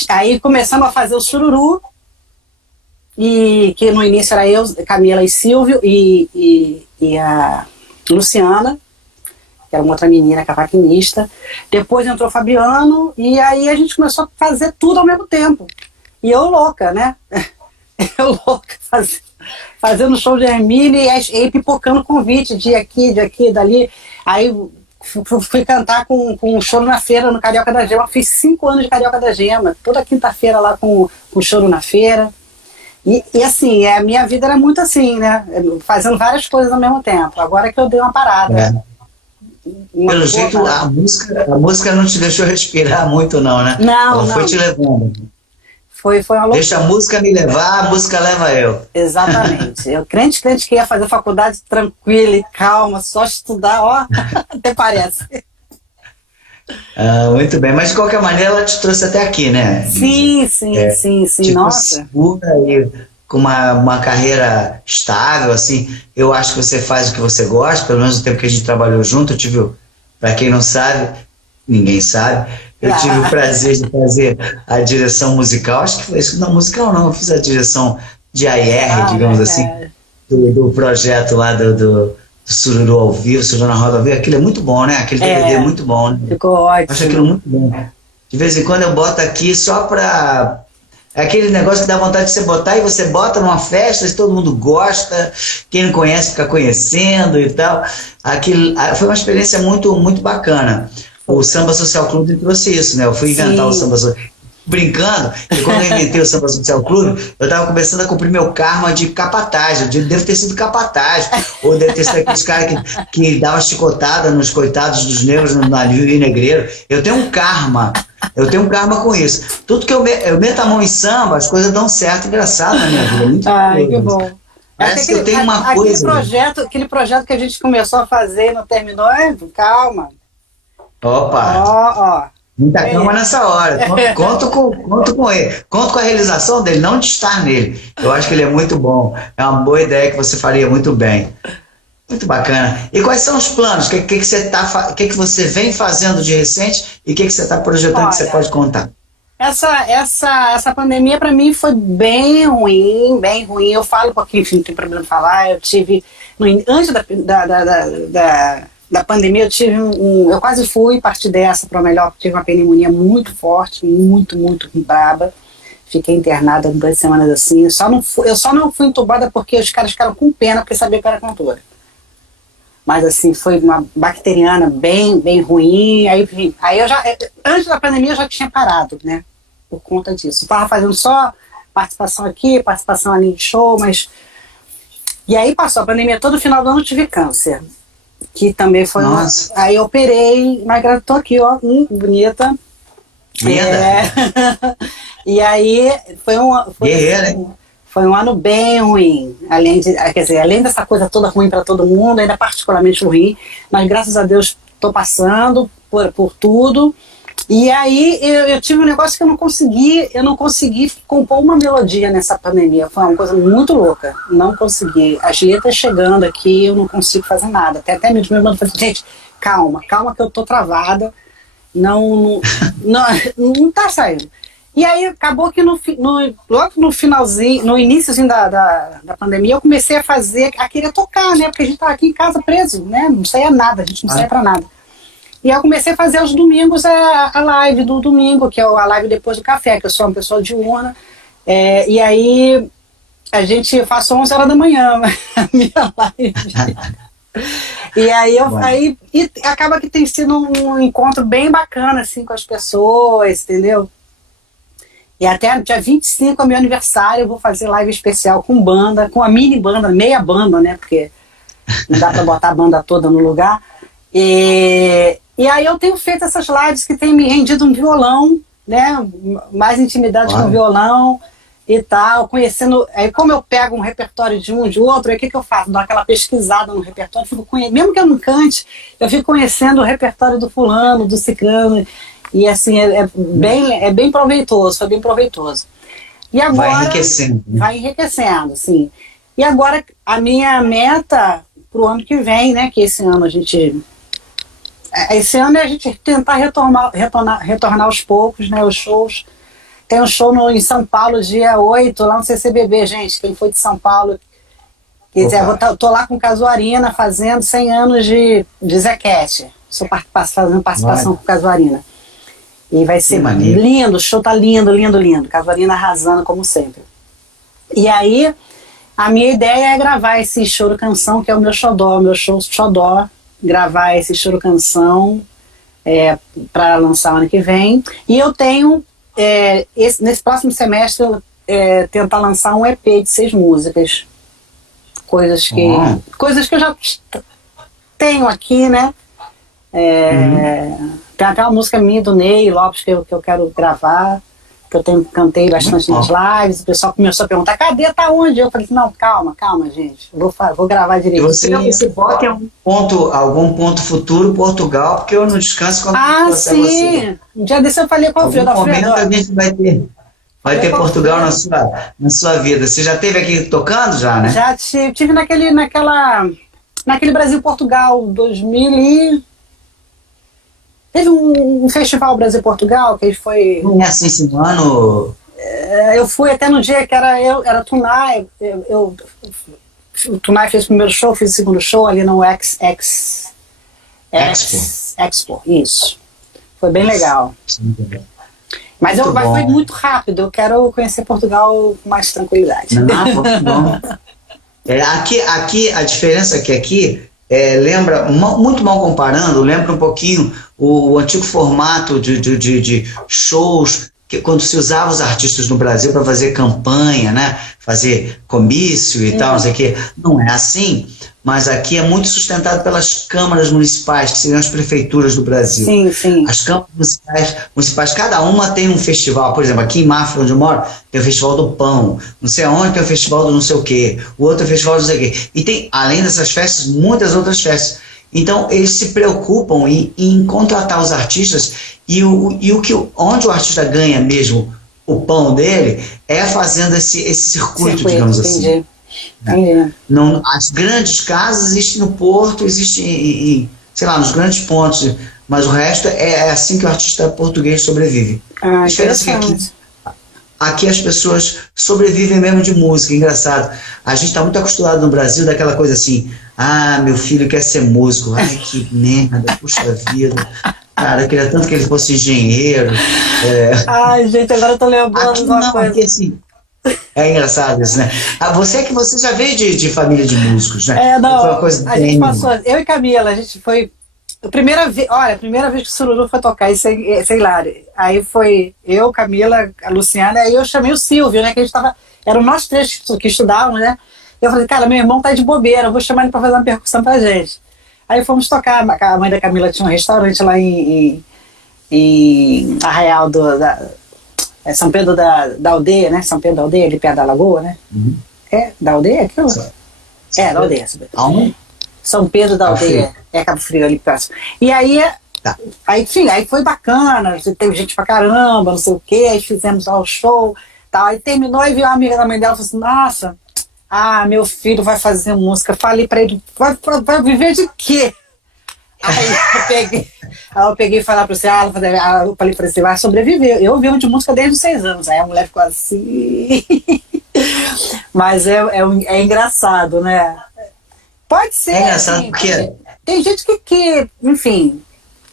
Aí começamos a fazer o Sururu, e que no início era eu, Camila e Silvio, e a Luciana, que era uma outra menina, cavaquinista. Depois entrou o Fabiano, e aí a gente começou a fazer tudo ao mesmo tempo. E eu louca, né? Eu louca, fazendo show de Hermine e aí pipocando convite de aqui, dali. Aí fui cantar com um choro na feira no Carioca da Gema. Fiz 5 anos de Carioca da Gema, toda quinta-feira lá com choro na feira. E assim, a minha vida era muito assim, né? Fazendo várias coisas ao mesmo tempo. Agora que eu dei uma parada. Pelo jeito, a música não te deixou respirar muito, não, né? Não, Ela foi te levando. Foi uma loucura. Deixa a música me levar, a música leva eu. Exatamente. Eu crente que ia fazer faculdade tranquila e calma, só estudar, ó, até parece. Muito bem, mas de qualquer maneira ela te trouxe até aqui, né? Sim, Te nossa. segura e com uma carreira estável, assim, eu acho que você faz o que você gosta, pelo menos no tempo que a gente trabalhou junto, eu tive, para quem não sabe, ninguém sabe, eu tive o prazer de fazer a direção musical, acho que foi isso, não, musical não, eu fiz a direção de AR, digamos assim, do projeto lá do Sururu ao vivo, Sururu na Roda ao vivo, aquilo é muito bom, né? Aquele DVD é muito bom, né? Ficou ótimo. Acho aquilo muito bom. De vez em quando eu boto aqui só pra... É aquele negócio que dá vontade de você botar e você bota numa festa e todo mundo gosta, quem não conhece fica conhecendo e tal. Foi uma experiência muito, muito bacana. O Samba Social Clube trouxe isso, né? Eu fui inventar o Samba Social brincando, e quando eu inventei o Samba Social Clube, eu estava começando a cumprir meu karma de capataz. Eu devo ter sido capataz, ou deve ter sido aqueles caras que davam chicotada nos coitados dos negros no navio e negreiro. Eu tenho um karma com isso. Tudo que eu meto a mão em samba, as coisas dão certo, engraçado na minha vida. Muito que bom. Parece que eu tenho uma coisa. Aquele projeto que a gente começou a fazer e não terminou, calma. Opa! Muita calma nessa hora. Conto com ele. Conto com a realização dele, não de estar nele. Eu acho que ele é muito bom. É uma boa ideia que você faria muito bem. Muito bacana. E quais são os planos? O que você vem fazendo de recente e o que você está projetando? Olha, que você pode contar? Essa pandemia para mim foi bem ruim, bem ruim. Eu falo porque, enfim, não tem problema de falar. Eu tive, antes da pandemia, eu tive eu quase fui partir dessa para o melhor, tive uma pneumonia muito forte, muito, muito braba. Fiquei internada 2 semanas assim. Eu só não fui entubada porque os caras ficaram com pena porque sabiam que eu era cantora. Mas assim, foi uma bacteriana bem, bem ruim. Aí eu já, antes da pandemia, eu já tinha parado, né? Por conta disso. Eu tava fazendo só participação aqui, participação ali de show, mas... E aí passou a pandemia, todo final do ano eu tive câncer. Que também foi Aí eu operei, mas tô aqui, ó, bonita. E aí foi um ano bem ruim, além dessa coisa toda ruim para todo mundo, ainda particularmente ruim, mas graças a Deus estou passando por tudo. E aí eu tive um negócio que eu não consegui compor uma melodia nessa pandemia. Foi uma coisa muito louca, não consegui. As letras chegando aqui, eu não consigo fazer nada. Até mesmo meu irmão falou, gente, calma que eu tô travada, não tá saindo. E aí acabou que logo no finalzinho, no iníciozinho da pandemia, eu comecei a querer tocar, né? Porque a gente tava aqui em casa preso, né? Não saía nada, a gente não saía pra nada. E eu comecei a fazer aos domingos a live do domingo, que é a live depois do café, que eu sou uma pessoa diurna. E aí a gente faz 11 horas da manhã a minha live. E aí e acaba que tem sido um encontro bem bacana assim, com as pessoas, entendeu? E até dia 25 é meu aniversário, eu vou fazer live especial com banda, com a mini banda, meia banda, né? Porque não dá pra botar a banda toda no lugar. E aí eu tenho feito essas lives que tem me rendido um violão, né? Mais intimidade com o violão e tal, conhecendo. Aí como eu pego um repertório de um de outro, aí o que eu faço? Dou aquela pesquisada no repertório, mesmo que eu não cante, eu fico conhecendo o repertório do fulano, do ciclano, e assim, é bem proveitoso, foi bem proveitoso. E agora, vai enriquecendo. Vai enriquecendo, sim. E agora a minha meta pro ano que vem, né? Que esse ano a gente... Esse ano é a gente tentar retornar aos poucos, né? Os shows. Tem um show em São Paulo, dia 8, lá no CCBB, gente. Quem foi de São Paulo quiser, tô lá com o Casuarina fazendo 100 anos de Zequete. Estou fazendo participação com o Casuarina. E vai ser lindo, o show tá lindo, lindo, lindo. Casuarina arrasando, como sempre. E aí, a minha ideia é gravar esse choro canção, que é o meu xodó, meu show xodó. Gravar esse choro canção para lançar ano que vem. E eu tenho, nesse próximo semestre, tentar lançar um EP de 6 músicas. Coisas que eu já tenho aqui, né? Tem até uma música minha do Ney Lopes que eu quero gravar, que eu cantei bastante nas lives. O pessoal começou a perguntar, cadê, tá onde? Eu falei, não, calma, gente, vou gravar direitinho. E você bota em algum ponto futuro Portugal, porque eu não descanso quando sim. Você. Um dia desse eu falei com o Alfredo. Algum momento a gente vai ter Portugal na sua vida. Você já esteve aqui tocando já, né? Já tive naquele Brasil-Portugal 2000 e... Teve um festival Brasil-Portugal que foi... Não é assim, esse ano... Eu fui até no dia que era Tunai. O Tunai fez o primeiro show, fiz o segundo show ali no Expo. Isso. Foi bem legal. Mas foi muito rápido. Eu quero conhecer Portugal com mais tranquilidade. Muito bom. Aqui, a diferença é que aqui... lembra, muito mal comparando, lembra um pouquinho o antigo formato de shows, que quando se usava os artistas no Brasil para fazer campanha, né? Fazer comício e tal, não sei o quê. Não é assim, mas aqui é muito sustentado pelas câmaras municipais, que seriam as prefeituras do Brasil. Sim, sim. As câmaras municipais, cada uma tem um festival. Por exemplo, aqui em Mafra, onde eu moro, tem o Festival do Pão. Não sei aonde tem o Festival do não sei o quê. O outro é o Festival do não sei o quê. E tem, além dessas festas, muitas outras festas. Então, eles se preocupam em contratar os artistas onde o artista ganha mesmo o pão dele é fazendo esse circuito, digamos assim. Entendi. Não, as grandes casas existem no Porto, existem sei lá, nos grandes pontos, mas o resto é assim que o artista português sobrevive. A diferença é que aqui as pessoas sobrevivem mesmo de música, engraçado. A gente está muito acostumado no Brasil daquela coisa assim, meu filho quer ser músico, ai que merda, puxa vida. Cara, eu queria tanto que ele fosse engenheiro. Ai, gente, agora eu tô lembrando uma coisa. Aqui, assim, é engraçado isso, né? Você já veio de família de músicos, né? Não, foi uma coisa a gente passou, eu e Camila, a gente foi... A primeira vez que o Sururu foi tocar, isso é hilário. Aí foi eu, Camila, a Luciana, aí eu chamei o Silvio, né? Que a gente tava... Eram nós 3 que estudávamos, né? Eu falei, cara, meu irmão tá de bobeira, eu vou chamar ele pra fazer uma percussão pra gente. Aí fomos tocar, a mãe da Camila tinha um restaurante lá em Arraial São Pedro da Aldeia, né? São Pedro da Aldeia, ali perto da Lagoa, né? Da Aldeia? Aquilo? Da Aldeia. São Pedro da Aldeia. Cabo Frio, ali próximo. E aí, enfim, aí foi bacana, teve gente pra caramba, não sei o quê, aí fizemos lá o show, tal. Aí terminou e viu a amiga da mãe dela e falou assim, nossa, meu filho vai fazer música. Falei pra ele, vai viver de quê? Aí eu peguei e falei pra você, eu falei pra você, vai sobreviver. Eu vivo de música desde os 6 anos. Aí a mulher ficou assim. Mas é engraçado, né? Pode ser. É engraçado assim, porque... Tem gente que, enfim,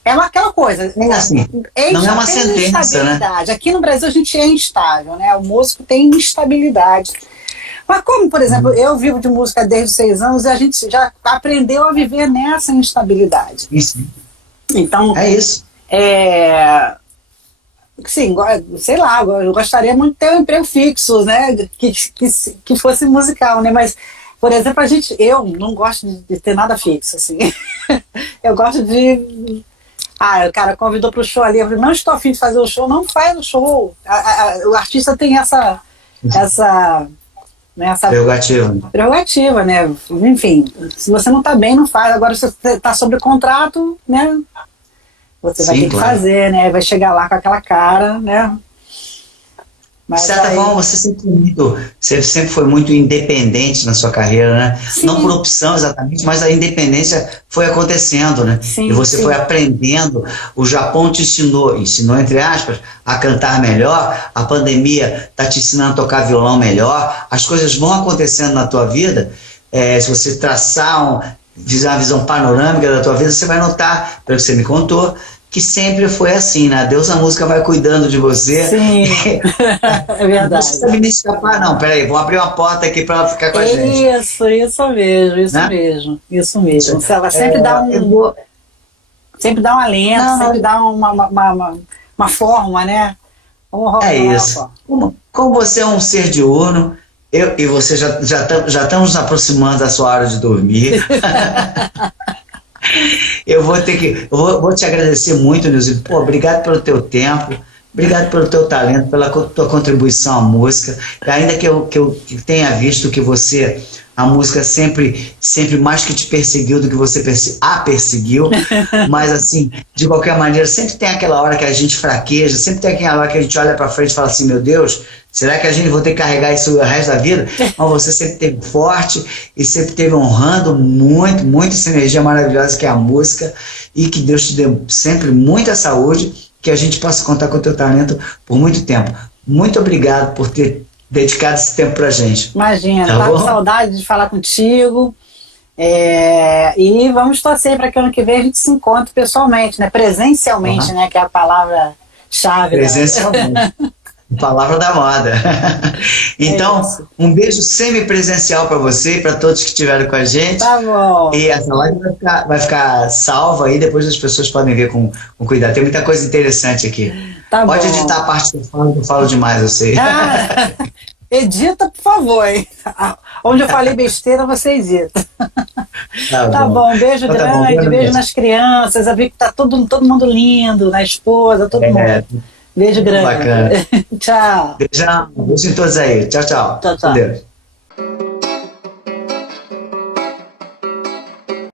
aquela coisa. Assim, não é uma sentença, né? Aqui no Brasil a gente é instável, né? O músico tem instabilidade. Mas como, por exemplo, eu vivo de música desde os 6 anos e a gente já aprendeu a viver nessa instabilidade. Isso. Então, é isso. Sim, sei lá, eu gostaria muito de ter um emprego fixo, né? Que fosse musical, né? Mas, por exemplo, eu não gosto de ter nada fixo, assim. Eu gosto de... o cara convidou para o show ali, eu falei, não estou a fim de fazer o show, não faz o show. O artista tem essa prerrogativa, né? Enfim, se você não está bem, não faz. Agora, se você está sob contrato, né? Você vai ter que fazer, né? Vai chegar lá com aquela cara, né? De certa forma, você sempre foi muito independente na sua carreira, né? Sim. Não por opção exatamente, mas a independência foi acontecendo, né? Sim, e você sim. foi aprendendo. O Japão te ensinou entre aspas, a cantar melhor. A pandemia está te ensinando a tocar violão melhor. As coisas vão acontecendo na tua vida. Se você traçar uma visão panorâmica da tua vida, você vai notar, pelo que você me contou, que sempre foi assim, né? Deus, a música vai cuidando de você. Sim, é verdade. Não precisa me escapar, não. Peraí, vou abrir uma porta aqui para ela ficar com a gente. Isso mesmo. Ela sempre dá sempre dá um alento, sempre dá uma forma, né? É isso. Como você é um ser diurno, eu e você já estamos nos aproximando da sua hora de dormir. Eu vou te agradecer muito, Nilzinho. Pô, obrigado pelo teu tempo, obrigado pelo teu talento, pela tua contribuição à música. Ainda que eu tenha visto que você, a música sempre mais que te perseguiu do que você a perseguiu, mas assim, de qualquer maneira, sempre tem aquela hora que a gente fraqueja, sempre tem aquela hora que a gente olha para frente e fala assim, meu Deus, será que a gente vai ter que carregar isso o resto da vida? Mas você sempre teve forte e sempre teve honrando muito essa energia maravilhosa que é a música, e que Deus te dê sempre muita saúde, que a gente possa contar com o teu talento por muito tempo. Muito obrigado por ter dedicado esse tempo pra gente. Imagina, tá com saudade de falar contigo. E vamos torcer para que ano que vem a gente se encontre pessoalmente, né? Presencialmente, né? Que é a palavra-chave. Presencialmente. Palavra da moda. Então, um beijo semipresencial para você e para todos que estiveram com a gente. Tá bom. E essa live vai ficar salva aí, depois as pessoas podem ver com cuidado. Tem muita coisa interessante aqui. Tá Pode bom. editar a parte que eu falo demais, eu sei. Edita, por favor, hein? Onde eu falei besteira, você edita. Tá bom, beijo grande, beijo nas crianças. Eu vi que tá todo mundo lindo, na esposa, todo mundo. Beijo grande. Bacana. Tchau. Beijão em todos aí. Tchau, tchau. Tchau, tchau. Com Deus.